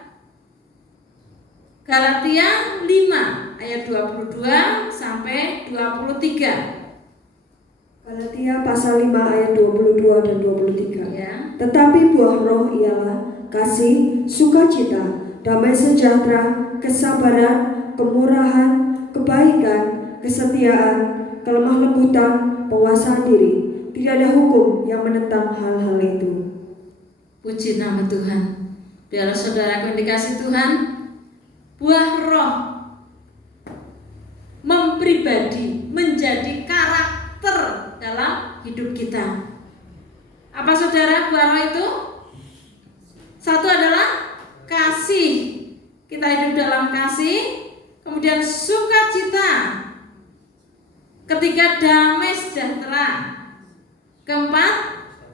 Galatia 5 ayat 22 sampai 23. Galatia pasal 5 ayat 22 dan 23. Ya. Tetapi buah roh ialah kasih, sukacita, damai sejahtera, kesabaran, kemurahan, kebaikan, kesetiaan, kelemah lembutan, penguasaan diri. Tidak ada hukum yang menentang hal-hal itu. Puji nama Tuhan. Biarlah saudara dikasih Tuhan, buah roh mempribadi menjadi karakter dalam hidup kita. Apa saudara buah roh itu? Satu adalah kasih. Kita hidup dalam kasih. Kemudian sukacita. Ketiga, damai sejahtera. Keempat,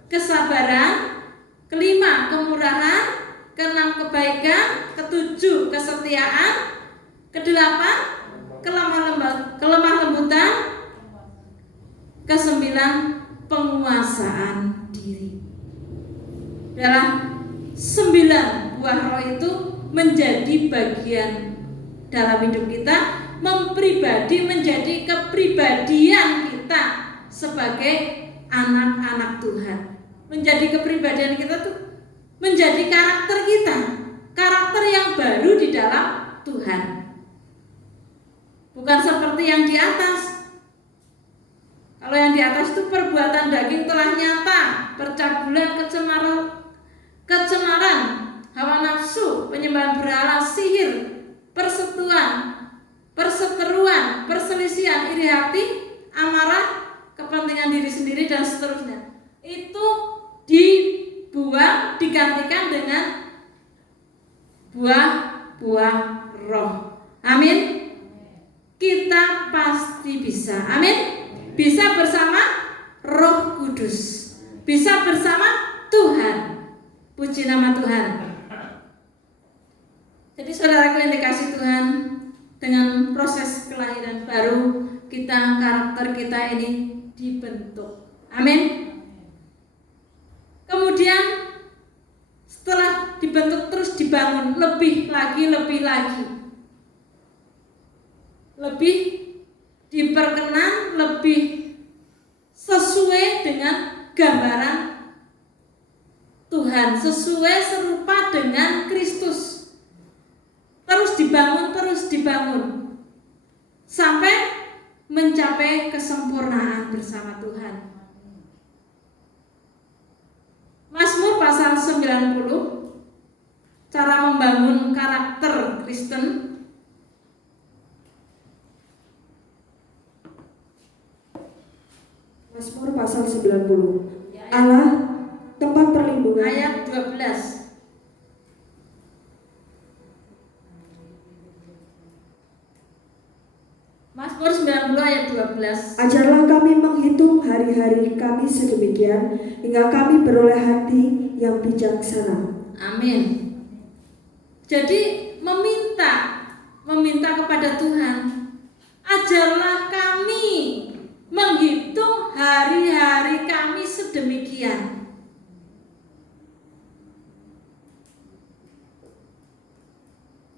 kesabaran. Kelima, kemurahan. Keenam, kebaikan. Ketujuh, kesetiaan. Kedelapan, kelemah lembutan. Kesembilan, penguasaan diri. Dalam 9 buah roh itu menjadi bagian dalam hidup kita, mempribadi menjadi kepribadian kita sebagai anak-anak Tuhan. Menjadi kepribadian kita tuh menjadi karakter kita, karakter yang baru di dalam Tuhan. Bukan seperti yang di atas. Kalau yang di atas itu perbuatan daging telah nyata, percabulan, kecemaran, hawa nafsu, penyembahan berhala, sihir, perseteruan, perselisihan, iri hati, amarah, kepentingan diri sendiri dan seterusnya. Itu dibuang, digantikan dengan buah roh. Amin. Kita pasti bisa. Amin. Bisa bersama Roh Kudus. Bisa bersama Tuhan. Puji nama Tuhan. Jadi saudaraku yang dikasih Tuhan, dengan proses kelahiran baru, karakter kita ini dibentuk. Amin. Kemudian setelah dibentuk terus dibangun lebih lagi. Lebih diperkenalkan gambaran Tuhan, sesuai serupa dengan Kristus. Terus dibangun sampai mencapai kesempurnaan bersama Tuhan. Mazmur pasal 90, cara membangun karakter Kristen. Mazmur pasal 90. Allah tempat perlindungan. Ayat 12. Mazmur 90 ayat 12. Ajarlah kami menghitung hari-hari kami sedemikian, hingga kami beroleh hati yang bijaksana. Amin. Jadi meminta kepada Tuhan, ajarlah kami menghitung hari-hari kami sedemikian.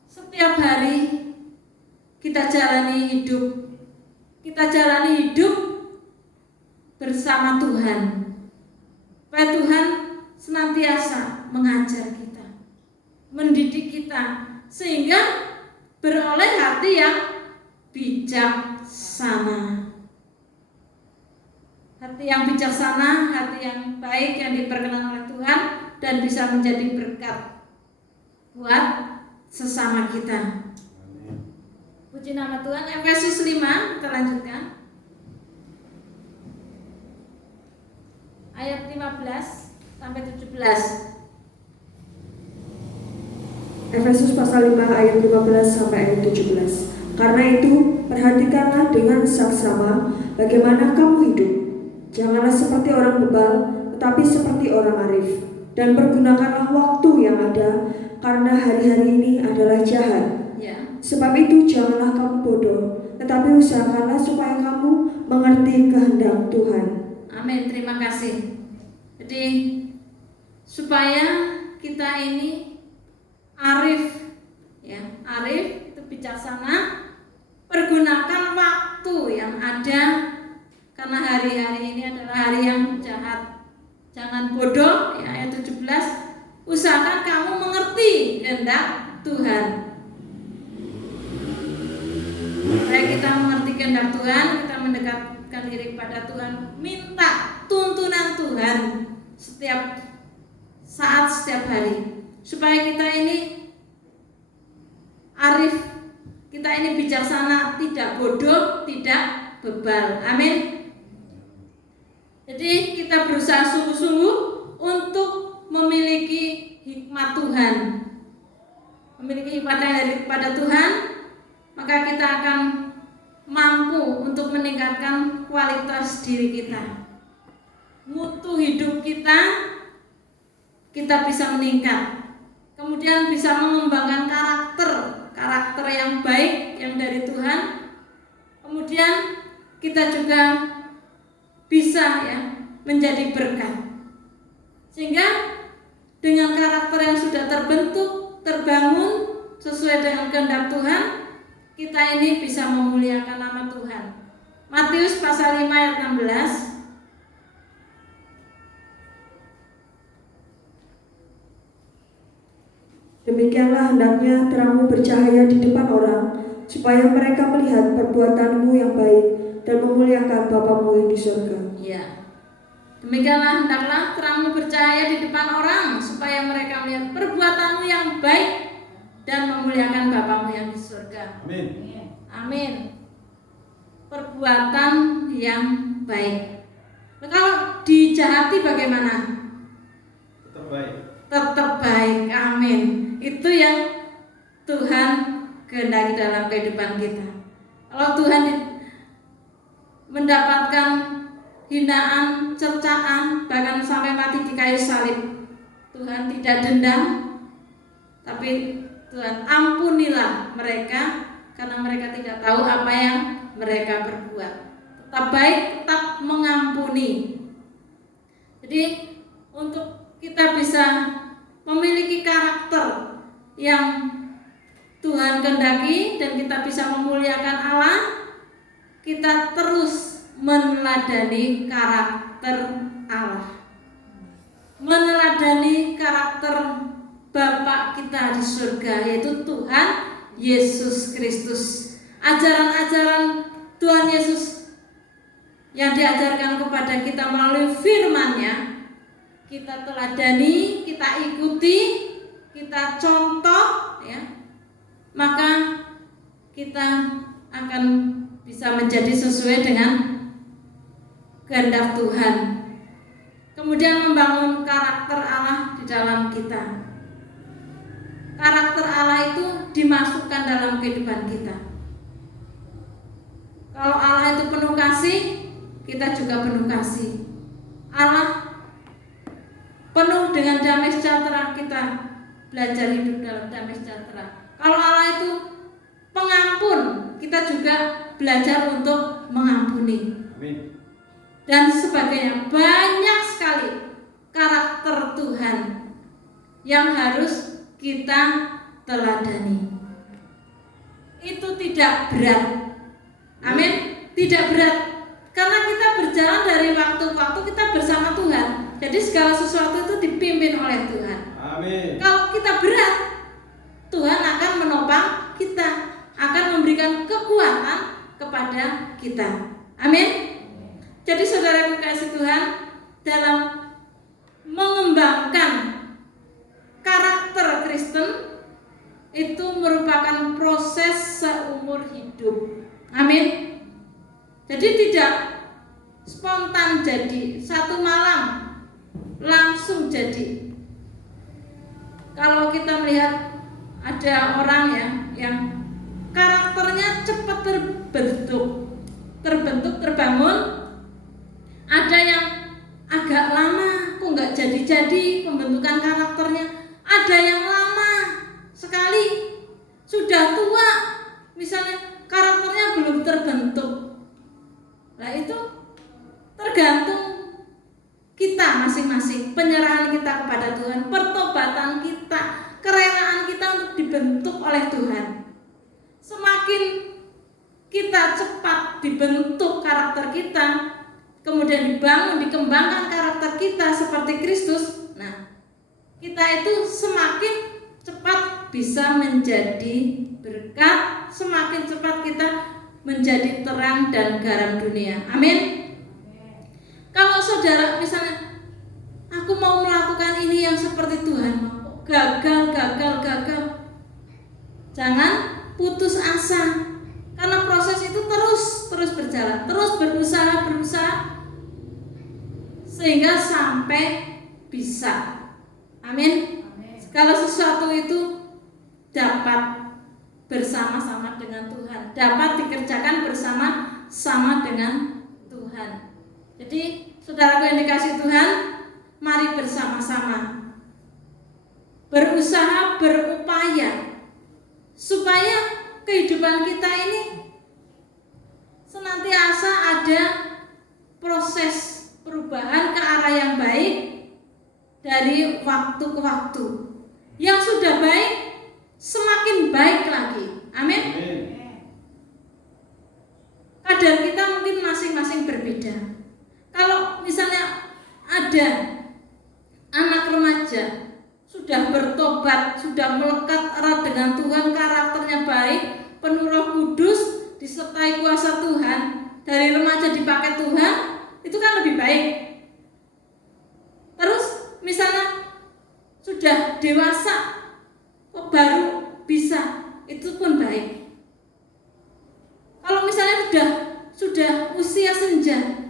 Setiap hari kita jalani hidup bersama Tuhan. Supaya Tuhan senantiasa mengajar kita, mendidik kita, sehingga beroleh hati yang bijaksana. Hati yang bijaksana, hati yang baik yang diperkenan oleh Tuhan dan bisa menjadi berkat buat sesama kita. Puji nama Tuhan. Efesus 5, kita lanjutkan. Ayat 15 sampai 17. Efesus pasal 5 ayat 15 sampai ayat 17. Karena itu, perhatikanlah dengan saksama bagaimana kamu hidup. Janganlah seperti orang bebal, tetapi seperti orang arif. Dan pergunakanlah waktu yang ada, karena hari-hari ini adalah jahat. Ya. Sebab itu janganlah kamu bodoh, tetapi usahakanlah supaya kamu mengerti kehendak Tuhan. Amin, terima kasih. Jadi supaya kita ini arif, ya, arif itu bijaksana, pergunakan waktu yang ada, karena hari-hari ini adalah hari yang jahat. Jangan bodoh, ya, ayat 17. Usahakan kamu mengerti kehendak Tuhan. Supaya kita mengerti kehendak Tuhan, kita mendekatkan diri kepada Tuhan, minta tuntunan Tuhan setiap saat, setiap hari, supaya kita ini arif, kita ini bijaksana, tidak bodoh, tidak bebal. Amin. Jadi kita berusaha sungguh-sungguh untuk memiliki hikmat Tuhan, memiliki hikmat yang daripada Tuhan, maka kita akan mampu untuk meningkatkan kualitas diri kita. Mutu hidup kita bisa meningkat. Kemudian bisa mengembangkan karakter yang baik yang dari Tuhan. Kemudian kita juga bisa, ya, menjadi berkat. Sehingga dengan karakter yang sudah terbentuk, terbangun sesuai dengan kehendak Tuhan, kita ini bisa memuliakan nama Tuhan. Matius pasal 5 ayat 16. Demikianlah hendaknya terangmu bercahaya di depan orang, supaya mereka melihat perbuatanmu yang baik dan memuliakan Bapamu yang di surga. Ya. Demikianlah hendaklah terangmu bercahaya di depan orang, supaya mereka melihat perbuatanmu yang baik dan memuliakan Bapamu yang di surga. Amin. Amin. Perbuatan yang baik. Nah, kalau dijahati bagaimana? Tetap baik. Tetap baik. Amin. Itu yang Tuhan kehendaki dalam kehidupan kita. Kalau Tuhan mendapatkan hinaan, cercaan, bahkan sampai mati di kayu salib, Tuhan tidak dendam, tapi Tuhan ampunilah mereka, karena mereka tidak tahu apa yang mereka perbuat. Tetap baik, tetap mengampuni. Jadi untuk kita bisa memiliki karakter yang Tuhan kehendaki dan kita bisa memuliakan Allah, kita terus meneladani karakter Allah, meneladani karakter Bapa kita di surga, yaitu Tuhan Yesus Kristus. Ajaran-ajaran Tuhan Yesus yang diajarkan kepada kita melalui firman-Nya, kita teladani, kita ikuti, kita contoh, ya, maka kita akan bisa menjadi sesuai dengan kehendak Tuhan. Kemudian membangun karakter Allah di dalam kita. Karakter Allah itu dimasukkan dalam kehidupan kita. Kalau Allah itu penuh kasih, kita juga penuh kasih. Allah penuh dengan damai sejahtera, kita belajar hidup dalam damai sejahtera. Kalau Allah itu pengampun, kita juga belajar untuk mengampuni. Amin. Dan sebagainya. Banyak sekali karakter Tuhan yang harus kita teladani. Itu tidak berat. Amin. Tidak berat. Karena kita berjalan dari waktu ke waktu, kita bersama Tuhan. Jadi segala sesuatu itu dipimpin oleh Tuhan. Amin. Kalau kita berat, Tuhan akan menopang kita, akan memberikan kekuatan kepada kita. Amin. Jadi saudara yang dikasihi Tuhan, dalam mengembangkan karakter Kristen itu merupakan proses seumur hidup. Amin. Jadi tidak spontan jadi, satu malam langsung jadi. Kalau kita melihat ada orang ya yang karakternya cepat terbangun, ada yang agak lama kok nggak jadi pembentukan karakternya, ada yang lama sekali sudah tua, misalnya karakternya belum terbentuk. Nah itu tergantung kita masing-masing, penyerahan kita kepada Tuhan, pertobatan kita, kerelaan kita untuk dibentuk oleh Tuhan. Semakin kita cepat dibentuk karakter kita, kemudian dibangun, dikembangkan karakter kita seperti Kristus, nah kita itu semakin cepat bisa menjadi berkat, semakin cepat kita menjadi terang dan garam dunia. Amin. Kalau saudara misalnya, aku mau melakukan ini yang seperti Tuhan mau, gagal, jangan putus asa, karena proses itu terus berjalan, terus berusaha sehingga sampai bisa. Amin. Segala sesuatu itu dapat bersama-sama dengan Tuhan, dapat dikerjakan bersama-sama dengan Tuhan. Jadi saudaraku yang dikasihi Tuhan, mari bersama-sama berusaha, berupaya supaya kehidupan kita ini senantiasa ada proses perubahan ke arah yang baik dari waktu ke waktu. Yang sudah baik semakin baik lagi. Amin. Kadar kita mungkin masing-masing berbeda. Kalau misalnya ada anak remaja sudah bertobat, sudah melekat erat dengan Tuhan, karakternya baik, penuh Roh Kudus, disertai kuasa Tuhan, dari remaja dipakai Tuhan, itu kan lebih baik. Terus misalnya sudah dewasa kok baru bisa, itu pun baik. Kalau misalnya sudah usia senja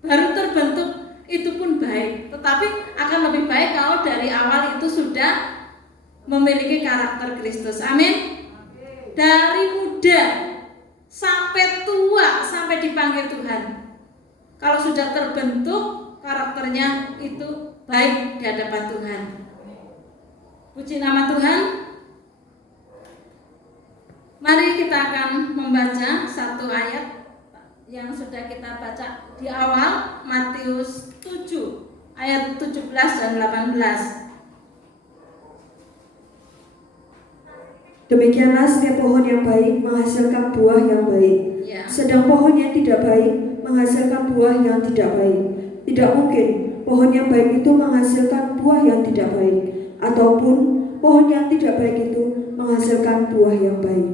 baru terbentuk, itu pun baik. Tetapi akan lebih baik kalau dari awal itu sudah memiliki karakter Kristus. Amin. Dari muda sampai tua, sampai dipanggil Tuhan, kalau sudah terbentuk karakternya itu baik di hadapan Tuhan. Puji nama Tuhan. Mari kita akan membaca satu ayat yang sudah kita baca di awal, Matius 7 ayat 17 dan 18. Demikianlah setiap pohon yang baik menghasilkan buah yang baik, Ya. sedang pohon yang tidak baik menghasilkan buah yang tidak baik. Tidak mungkin pohon yang baik itu menghasilkan buah yang tidak baik, ataupun pohon yang tidak baik itu menghasilkan buah yang baik.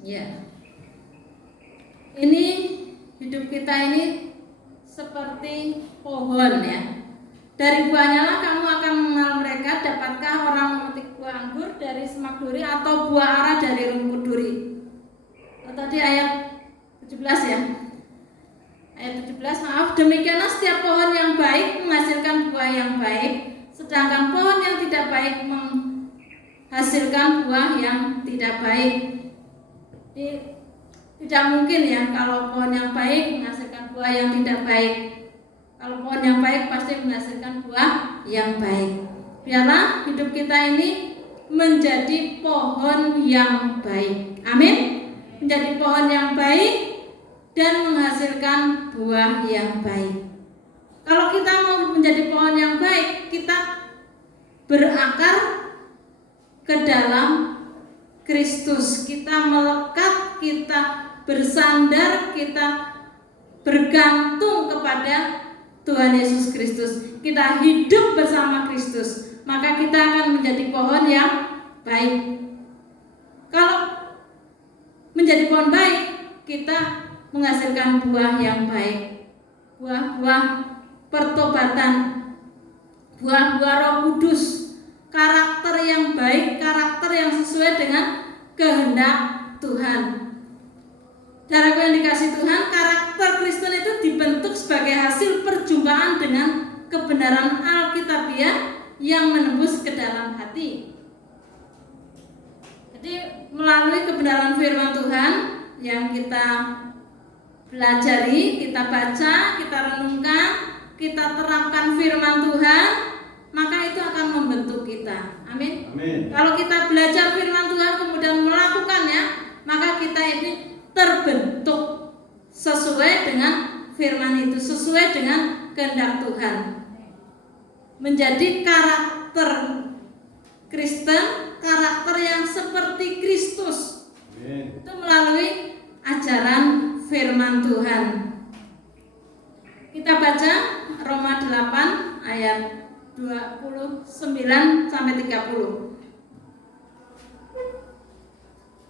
Ya. Ini hidup kita ini seperti pohon ya. Dari buahnya lah kamu akan mengenal mereka. Dapatkah orang memetik buah anggur dari semak duri atau buah ara dari rumput duri? Tadi ayat 17 ya. Ayat 17, maaf, demikianlah setiap pohon yang baik menghasilkan buah yang baik, sedangkan pohon yang tidak baik menghasilkan buah yang tidak baik. Jadi, tidak mungkin ya kalau pohon yang baik menghasilkan buah yang tidak baik. Kalau pohon yang baik pasti menghasilkan buah yang baik. Biarlah hidup kita ini menjadi pohon yang baik. Amin. Menjadi pohon yang baik dan menghasilkan buah yang baik. Kalau kita mau menjadi pohon yang baik, kita berakar ke dalam Kristus. Kita melekat, kita bersandar, kita bergantung kepada Tuhan Yesus Kristus. Kita hidup bersama Kristus, maka kita akan menjadi pohon yang baik. Kalau menjadi pohon baik, kita menghasilkan buah yang baik, buah-buah pertobatan, buah-buah Roh Kudus, karakter yang baik, karakter yang sesuai dengan kehendak Tuhan. Saudaraku yang dikasih Tuhan, karakter Kristen itu dibentuk sebagai hasil perjumpaan dengan kebenaran Alkitabiah yang menembus ke dalam hati. Jadi melalui kebenaran firman Tuhan yang kita pelajari, kita baca, kita renungkan, kita terapkan firman Tuhan, maka itu akan membentuk kita. Amin. Amin. Kalau kita belajar firman Tuhan kemudian melakukannya, maka kita ini terbentuk sesuai dengan firman itu, sesuai dengan kehendak Tuhan. Menjadi karakter Kristen, karakter yang seperti Kristus. Amin. Itu melalui ajaran firman Tuhan. Kita baca Roma 8 ayat 29 sampai 30.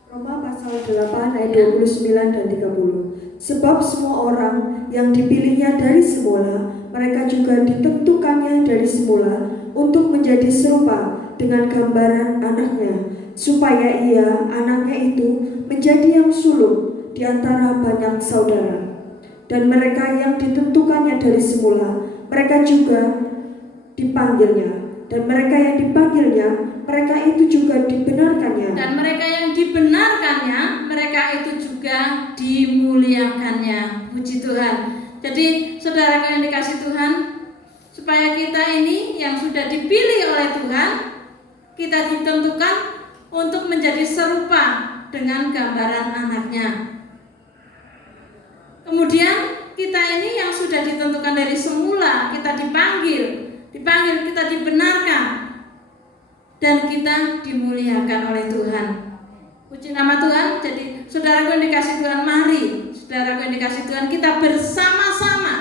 Roma pasal 8 ayat 29 dan 30. Sebab semua orang yang dipilihnya dari semula, mereka juga ditentukannya dari semula untuk menjadi serupa dengan gambaran anaknya, supaya ia, anaknya itu, menjadi yang sulung di antara banyak saudara. Dan mereka yang ditentukannya dari semula, mereka juga dipanggilnya. Dan mereka yang dipanggilnya, mereka itu juga dibenarkannya. Dan mereka yang dibenarkannya, mereka itu juga dimuliakannya. Puji Tuhan. Jadi saudara yang dikasih Tuhan, supaya kita ini yang sudah dipilih oleh Tuhan, kita ditentukan untuk menjadi serupa dengan gambaran anaknya. Kemudian kita ini yang sudah ditentukan dari semula, kita dipanggil, kita dibenarkan, dan kita dimuliakan oleh Tuhan. Puji nama Tuhan. Jadi saudaraku yang dikasih Tuhan, mari saudaraku yang dikasih Tuhan, kita bersama-sama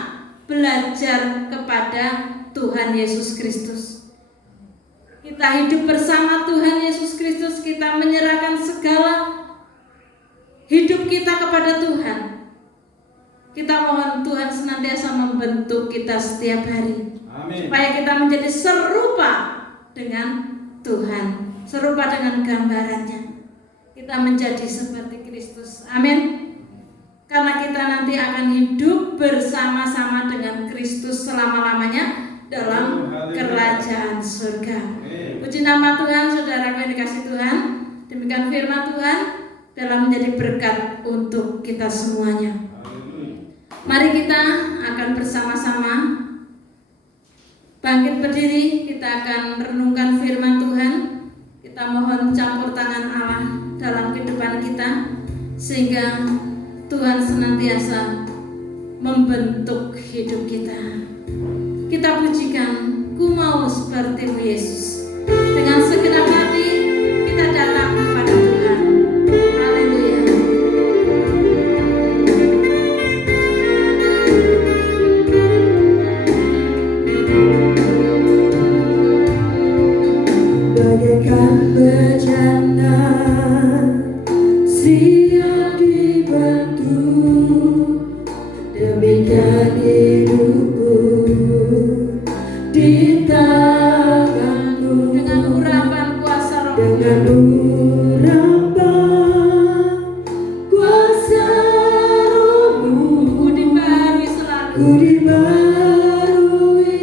belajar kepada Tuhan Yesus Kristus. Kita hidup bersama Tuhan Yesus Kristus, kita menyerahkan segala hidup kita kepada Tuhan. Kita mohon Tuhan senantiasa membentuk kita setiap hari. Amin. Supaya kita menjadi serupa dengan Tuhan, serupa dengan gambarannya. Kita menjadi seperti Kristus. Amin. Karena kita nanti akan hidup bersama-sama dengan Kristus selama-lamanya dalam kerajaan surga. Puji nama Tuhan, saudaraku yang dikasih Tuhan. Demikian firman Tuhan dalam menjadi berkat untuk kita semuanya. Mari kita akan bersama-sama bangkit berdiri, kita akan renungkan firman Tuhan. Kita mohon campur tangan Allah dalam kehidupan kita, sehingga Tuhan senantiasa membentuk hidup kita. Kita pujikan, ku mau seperti Yesus. Dengan segenap hati kita datang kepada Tuhan. Haleluya. bagaikan bejana siap dibentuk, demikian hidupku di tanganmu. Dengan urapan kuasa roh, Dengan urapan kuasa rohmu, ku dibaharui selalu. ku dibaharui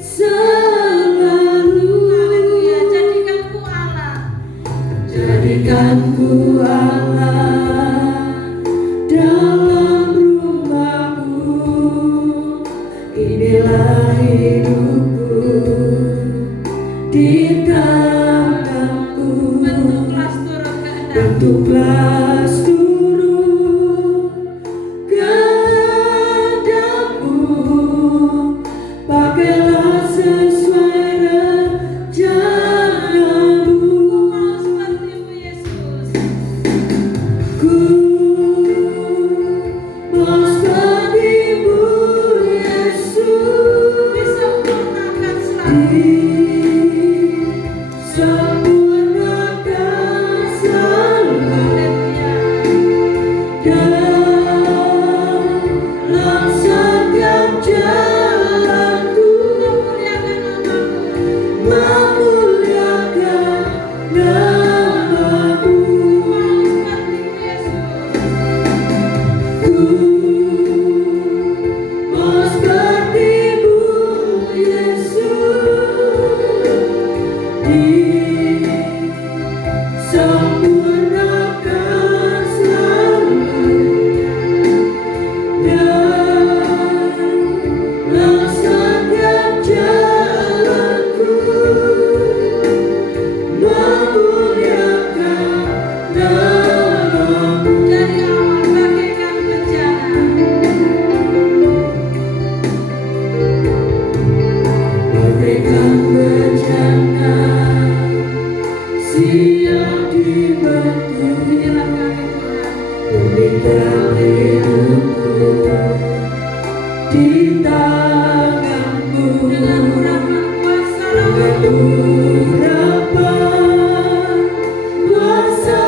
selalu. Haleluya, jadikanku Allah. Jadikanku Allah dalam rumahmu, inilah hidupku di tanganmu. Bentuklah seturut kehendakmu. Bentuklah seturut kehendakmu, pakailah sesuai rencanamu. Mau sepertimu Yesus. Ku mau sepertimu Yesus, Disempurnakan selalu. disempurnakan selalu Haleluya. dalam setiap jalanku, Memuliakan namamu. mau sepertimu Yesus, disempurnakan selalu dalam setiap jalanku, memuliakan namamu. Dari awal bagaikan bencana, Bagaikan bencana siap dibentuk, menyerahkan Tuhan. demikian hidupku di tanganmu. Dengan urapan kuasa Dengan roh, urapan kuasa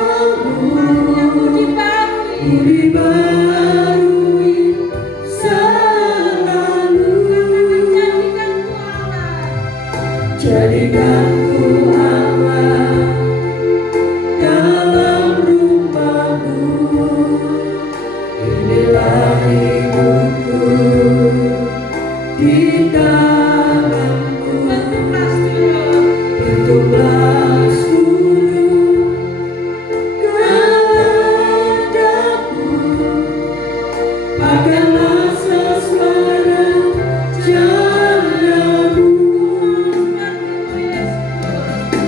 yang ku rohmu, dibaharui. ku dibaharui selalu. Jadikanku Allah. Jadikanku Allah dalam rumahmu, inilah hidupku di tanganmu. Bentuklah seturut Bentuklah seturut kehendakmu, pakailah sesuai rencanamu. sepertimu Yesus.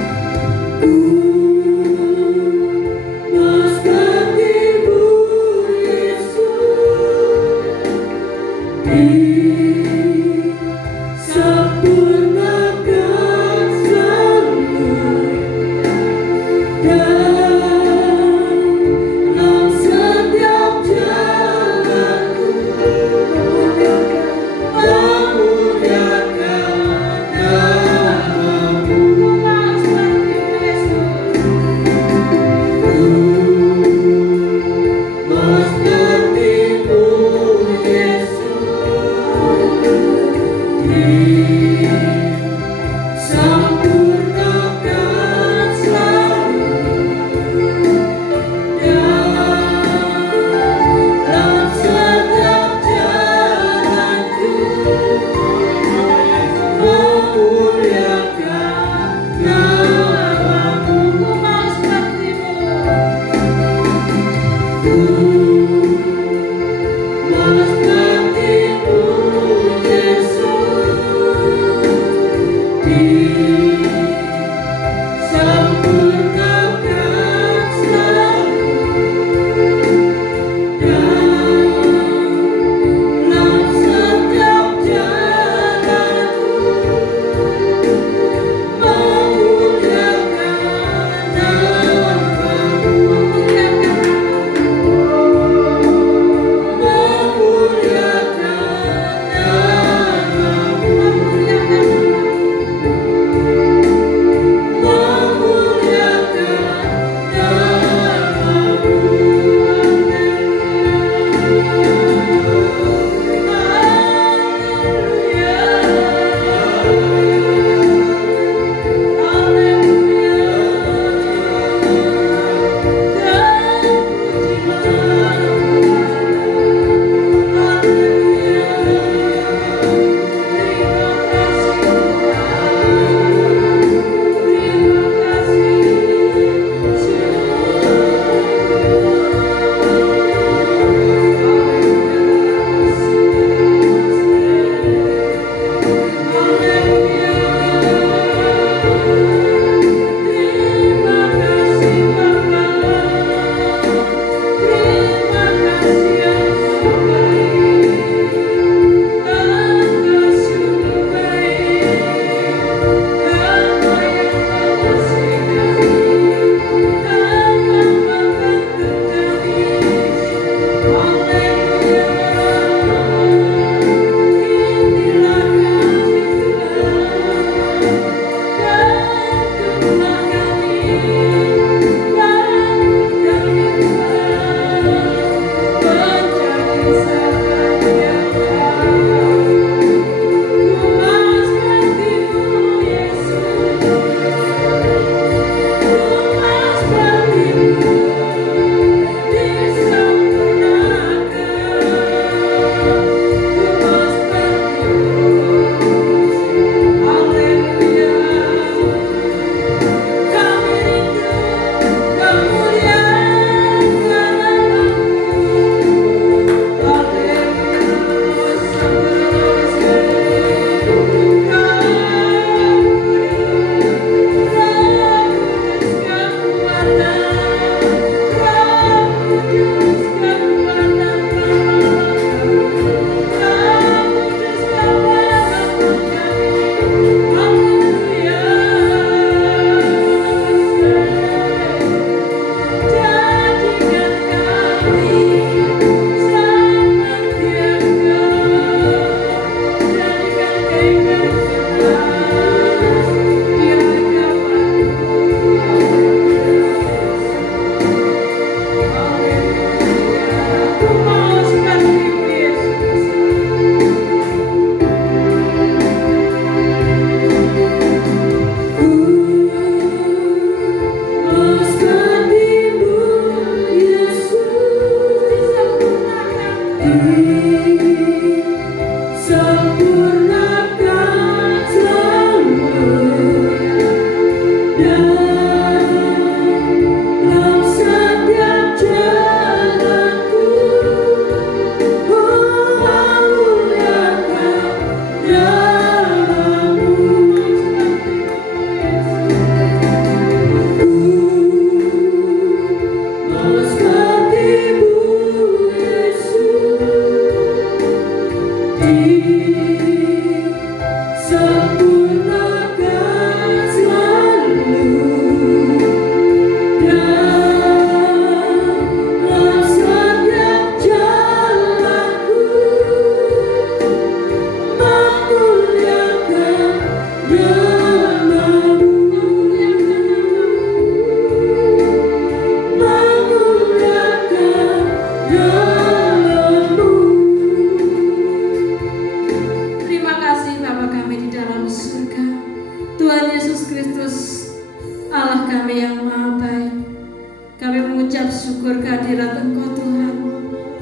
syukur kehadirat Engkau Tuhan.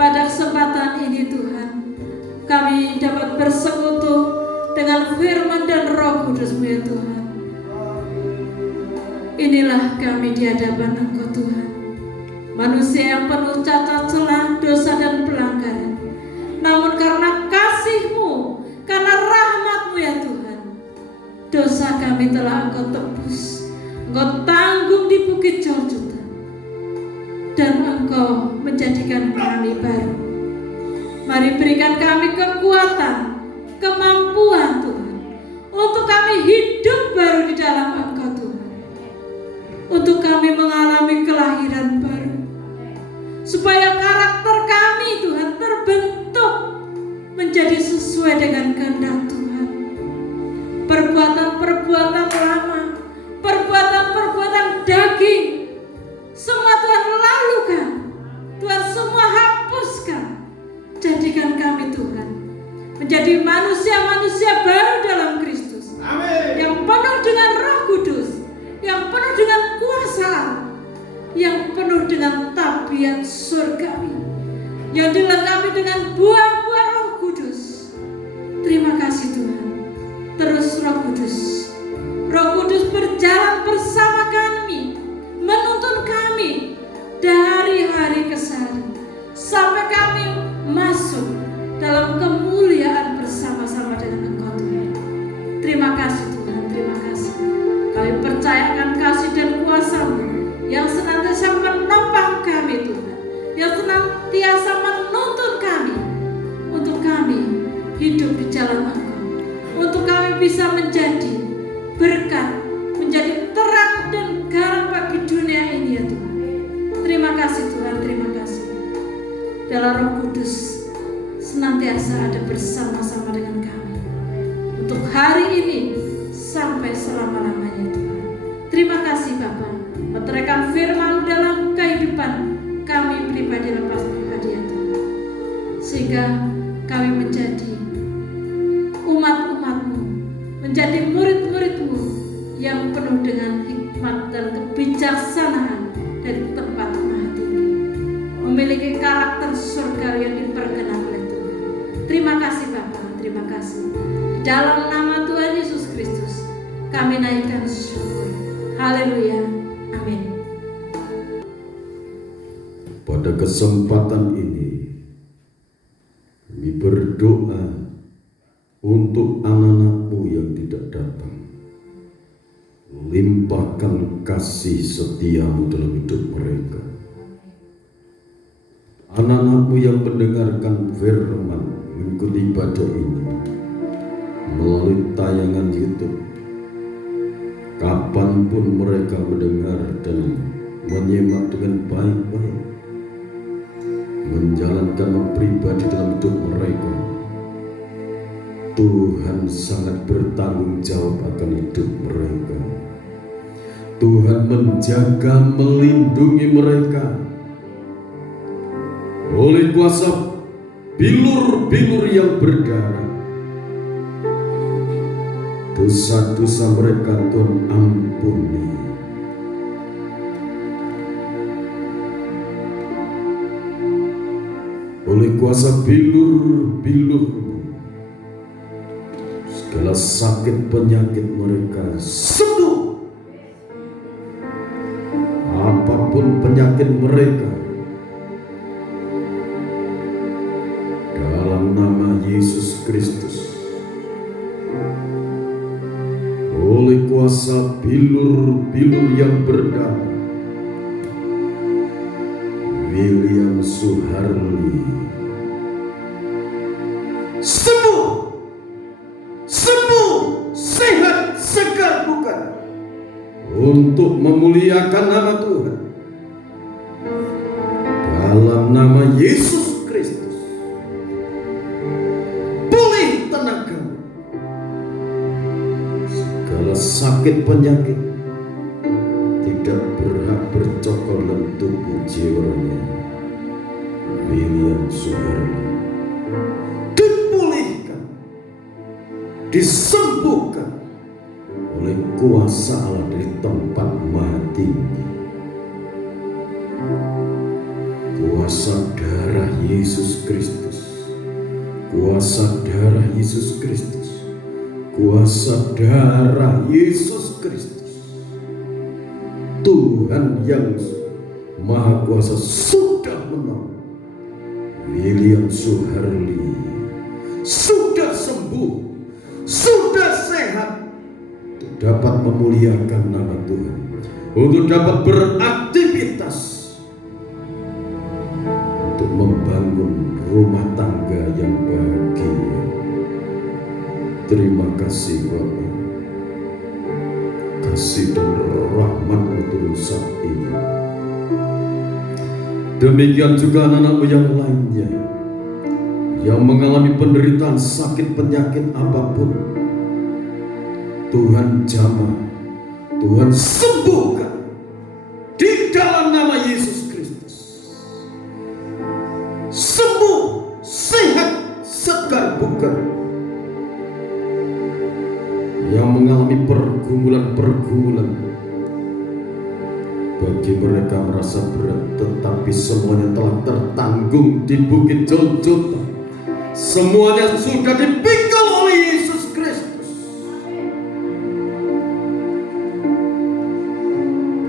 Pada kesempatan ini Tuhan, kami dapat bersekutu dengan firman dan Roh Kudus-Mu ya Tuhan. Inilah kami di hadapan Engkau Tuhan, manusia yang penuh cacat celah, dosa dan pelanggaran. Namun karena kasih-Mu, karena rahmat-Mu ya Tuhan, dosa kami telah Engkau tebus, Engkau tanggung di bukit Golgota, dan Engkau menjadikan kami baru. Mari berikan kami kekuatan, kemampuan Tuhan, untuk kami hidup baru di dalam Engkau Tuhan, untuk kami mengalami kelahiran baru, supaya karakter kami Tuhan terbentuk menjadi sesuai dengan kehendak Tuhan. Perbuatan-perbuatan lama, perbuatan-perbuatan daging, semua Tuhan lalukan, Tuhan semua hapuskan. Jadikan kami Tuhan menjadi manusia-manusia baru dalam Kristus. Amin. Yang penuh dengan Roh Kudus, yang penuh dengan kuasa, yang penuh dengan tabiat surgawi, yang dilengkapi dengan buah-buah Roh Kudus. Terima kasih Tuhan. Terus Roh Kudus berjalan bersama kami, menuntun kami dari hari ke hari, sampai kami masuk dalam kemuliaan bersama-sama dengan Engkau Tuhan. Terima kasih Tuhan, terima kasih. Kami percayakan kasih dan kuasa-Mu yang senantiasa menopang kami Tuhan, yang senantiasa menuntun kami, untuk kami hidup di jalan Engkau, untuk kami bisa menjadi berkat, menjadi terang dan garam bagi dunia ini ya Tuhan. Terima kasih Tuhan, terima kasih. Dalam Roh Kudus senantiasa ada bersama-sama dengan kami untuk hari ini sampai selama-lamanya Tuhan. Terima kasih Bapa, meteraikan firman dalam kehidupan kami pribadi lepas pribadi ya Tuhan, sehingga kami menjadi umat-umat-Mu, menjadi murid-murid-Mu yang penuh dengan hikmat dan kebijaksanaan dari tempat maha tinggi, memiliki karakter surga yang diperkenan oleh Tuhan. Terima kasih Bapa, terima kasih. Di dalam nama Tuhan Yesus Kristus kami naikkan syukur. Haleluya, amin. Pada kesempatan ini kami berdoa untuk anak-anak-Mu yang tidak datang. Limpahkan kasih setia-Mu dalam hidup mereka. Anak-anak-Mu yang mendengarkan firman mengikuti ibadah ini melalui tayangan YouTube, kapanpun mereka mendengar dan menyimak dengan baik-baik, menjalankan pribadi dalam hidup mereka, Tuhan sangat bertanggung jawab akan hidup mereka. Tuhan menjaga, melindungi mereka oleh kuasa bilur-bilur yang berdarah. Dosa-dosa mereka Tuhan ampuni. Oleh kuasa bilur-bilur, segala sakit penyakit mereka sembuh. Apapun penyakit mereka, dalam nama Yesus Kristus, oleh kuasa bilur-bilur yang berdarah, William Suharli sembuh, sehat, segar bukan, untuk memuliakan nama Tuhan. Dalam nama Yesus Kristus, pulih tenaga, segala sakit penyakit tidak berhak bercokol dalam tubuh jiwanya William Suharli. Dipulihkan, disembuhkan oleh kuasa Allah dari tempat maha tinggi. Kuasa darah Yesus Kristus, kuasa darah Yesus Kristus, kuasa darah Yesus Kristus. Tuhan yang Maha Kuasa sudah menolong William Suherli, sudah sembuh, sudah sehat, untuk dapat memuliakan nama Tuhan, untuk dapat beraktivitas, untuk membangun rumah tangga yang bahagia. Terima kasih Bapa, kasih dan rahmat-Mu turun saat ini. Demikian juga anak-anakmu yang lainnya yang mengalami penderitaan sakit penyakit apapun, Tuhan jamah, Tuhan sembuhkan di dalam nama Yesus Kristus. Sembuh, sehat, segar bugar. Yang mengalami pergumulan-pergumulan, bagi mereka merasa berat, tetapi semuanya telah tertanggung di Bukit Golgota. Semuanya sudah dipikul oleh Yesus Kristus.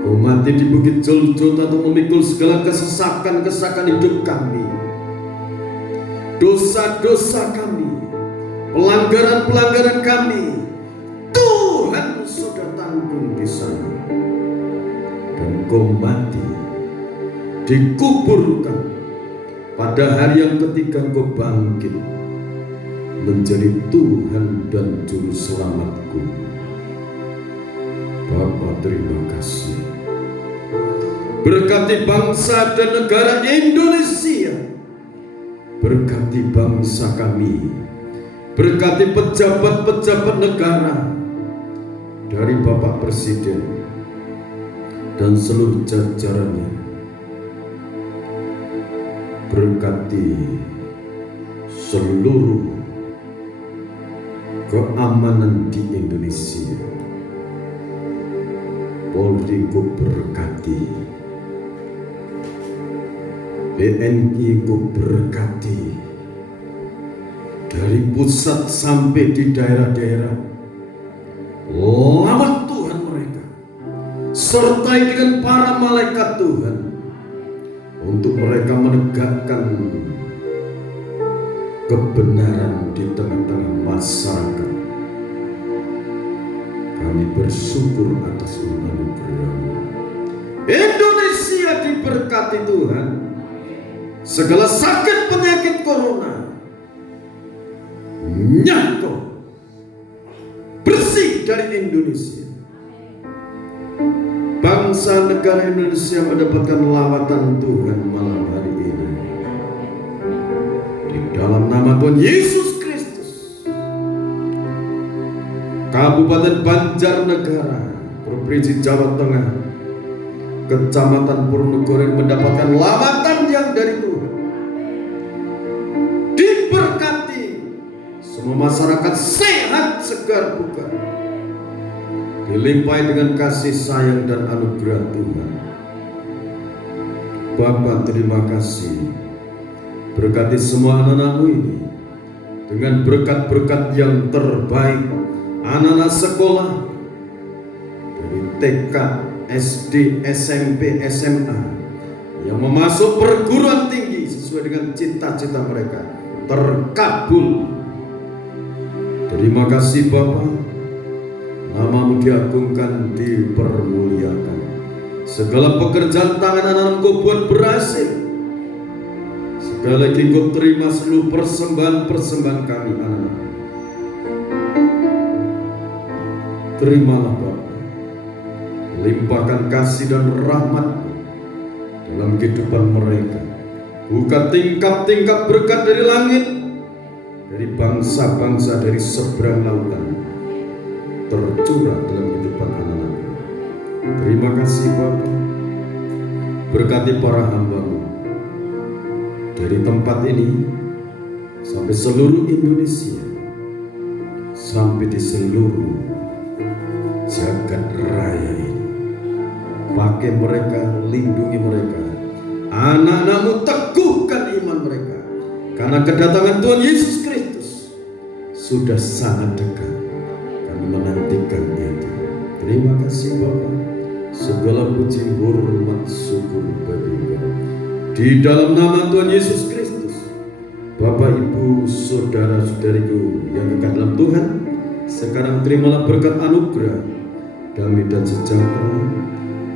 Kau mati di Bukit Golgota untuk memikul segala kesesakan hidup kami, dosa-dosa kami, pelanggaran-pelanggaran kami. Tuhan sudah tanggung di sana. Dan kau mati, dikuburkan, pada hari yang ketiga kau bangkit menjadi Tuhan dan Juru Selamatku. Bapa, terima kasih. Berkati bangsa dan negara Indonesia, berkati bangsa kami, berkati pejabat-pejabat negara, dari Bapak Presiden dan seluruh jajarannya. Berkati seluruh keamanan di Indonesia. Polri ku berkati, BNI ku berkati, dari pusat sampai di daerah-daerah. Lawat Tuhan mereka, sertai dengan para malaikat Tuhan, untuk mereka menegakkan kebenaran di tengah-tengah masyarakat. Kami bersyukur atas anugerah-Mu. Indonesia diberkati Tuhan. Segala sakit penyakit corona nyatu, bersih dari Indonesia. Bangsa negara Indonesia mendapatkan lawatan Tuhan malam hari ini. Di dalam nama Tuhan Yesus Kristus. Kabupaten Banjarnegara, Provinsi Jawa Tengah, Kecamatan Purworejo mendapatkan lawatan yang dari Tuhan. Diberkati, semua masyarakat sehat, segar bugar, dilimpahi dengan kasih sayang dan anugerah Tuhan. Bapa, terima kasih. Berkati semua anak-anak-Mu ini dengan berkat-berkat yang terbaik. Anak-anak sekolah dari TK, SD, SMP, SMA yang memasuk perguruan tinggi sesuai dengan cita-cita mereka terkabul. Terima kasih Bapa. Nama-Mu diagungkan, dipermuliakan. Segala pekerjaan tangan anak-anak-Mu buat berhasil. Sekali lagi Kau terima seluruh persembahan kami anak-anak. Terimalah Bapa. Limpahkan kasih dan rahmat dalam kehidupan mereka. Buka tingkap-tingkap berkat dari langit, dari bangsa-bangsa dari seberang lautan, tercurah dalam kehidupan anak-anak. Terima kasih Bapa. Berkati para hamba-Mu dari tempat ini sampai seluruh Indonesia, sampai di seluruh jagat raya ini. Pakai mereka, lindungi mereka, Anak-anakmu teguhkan iman mereka, karena kedatangan Tuhan Yesus Kristus sudah sangat dekat. Kami menantikan itu. Terima kasih Bapa. Segala puji, hormat, syukur bagi Engkau. Di dalam nama Tuhan Yesus Kristus, Bapak, Ibu, saudara-saudariku yang kekal dalam Tuhan, sekarang terimalah berkat anugerah, damai dan sejahtera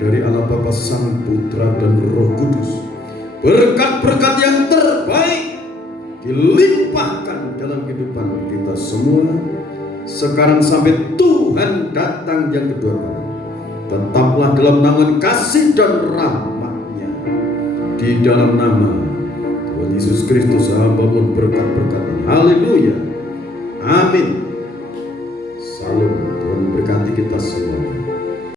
dari Allah Bapa, Sang Putra dan Roh Kudus. Berkat-berkat yang terbaik dilimpahkan dalam kehidupan kita semua sekarang sampai Tuhan datang yang kedua kali. Tetaplah dalam naungan kasih dan rahmat-Nya. Di dalam nama Tuhan Yesus Kristus hamba mohon berkat-berkat ini. Haleluya. Amin. Salam. Tuhan berkati kita semua.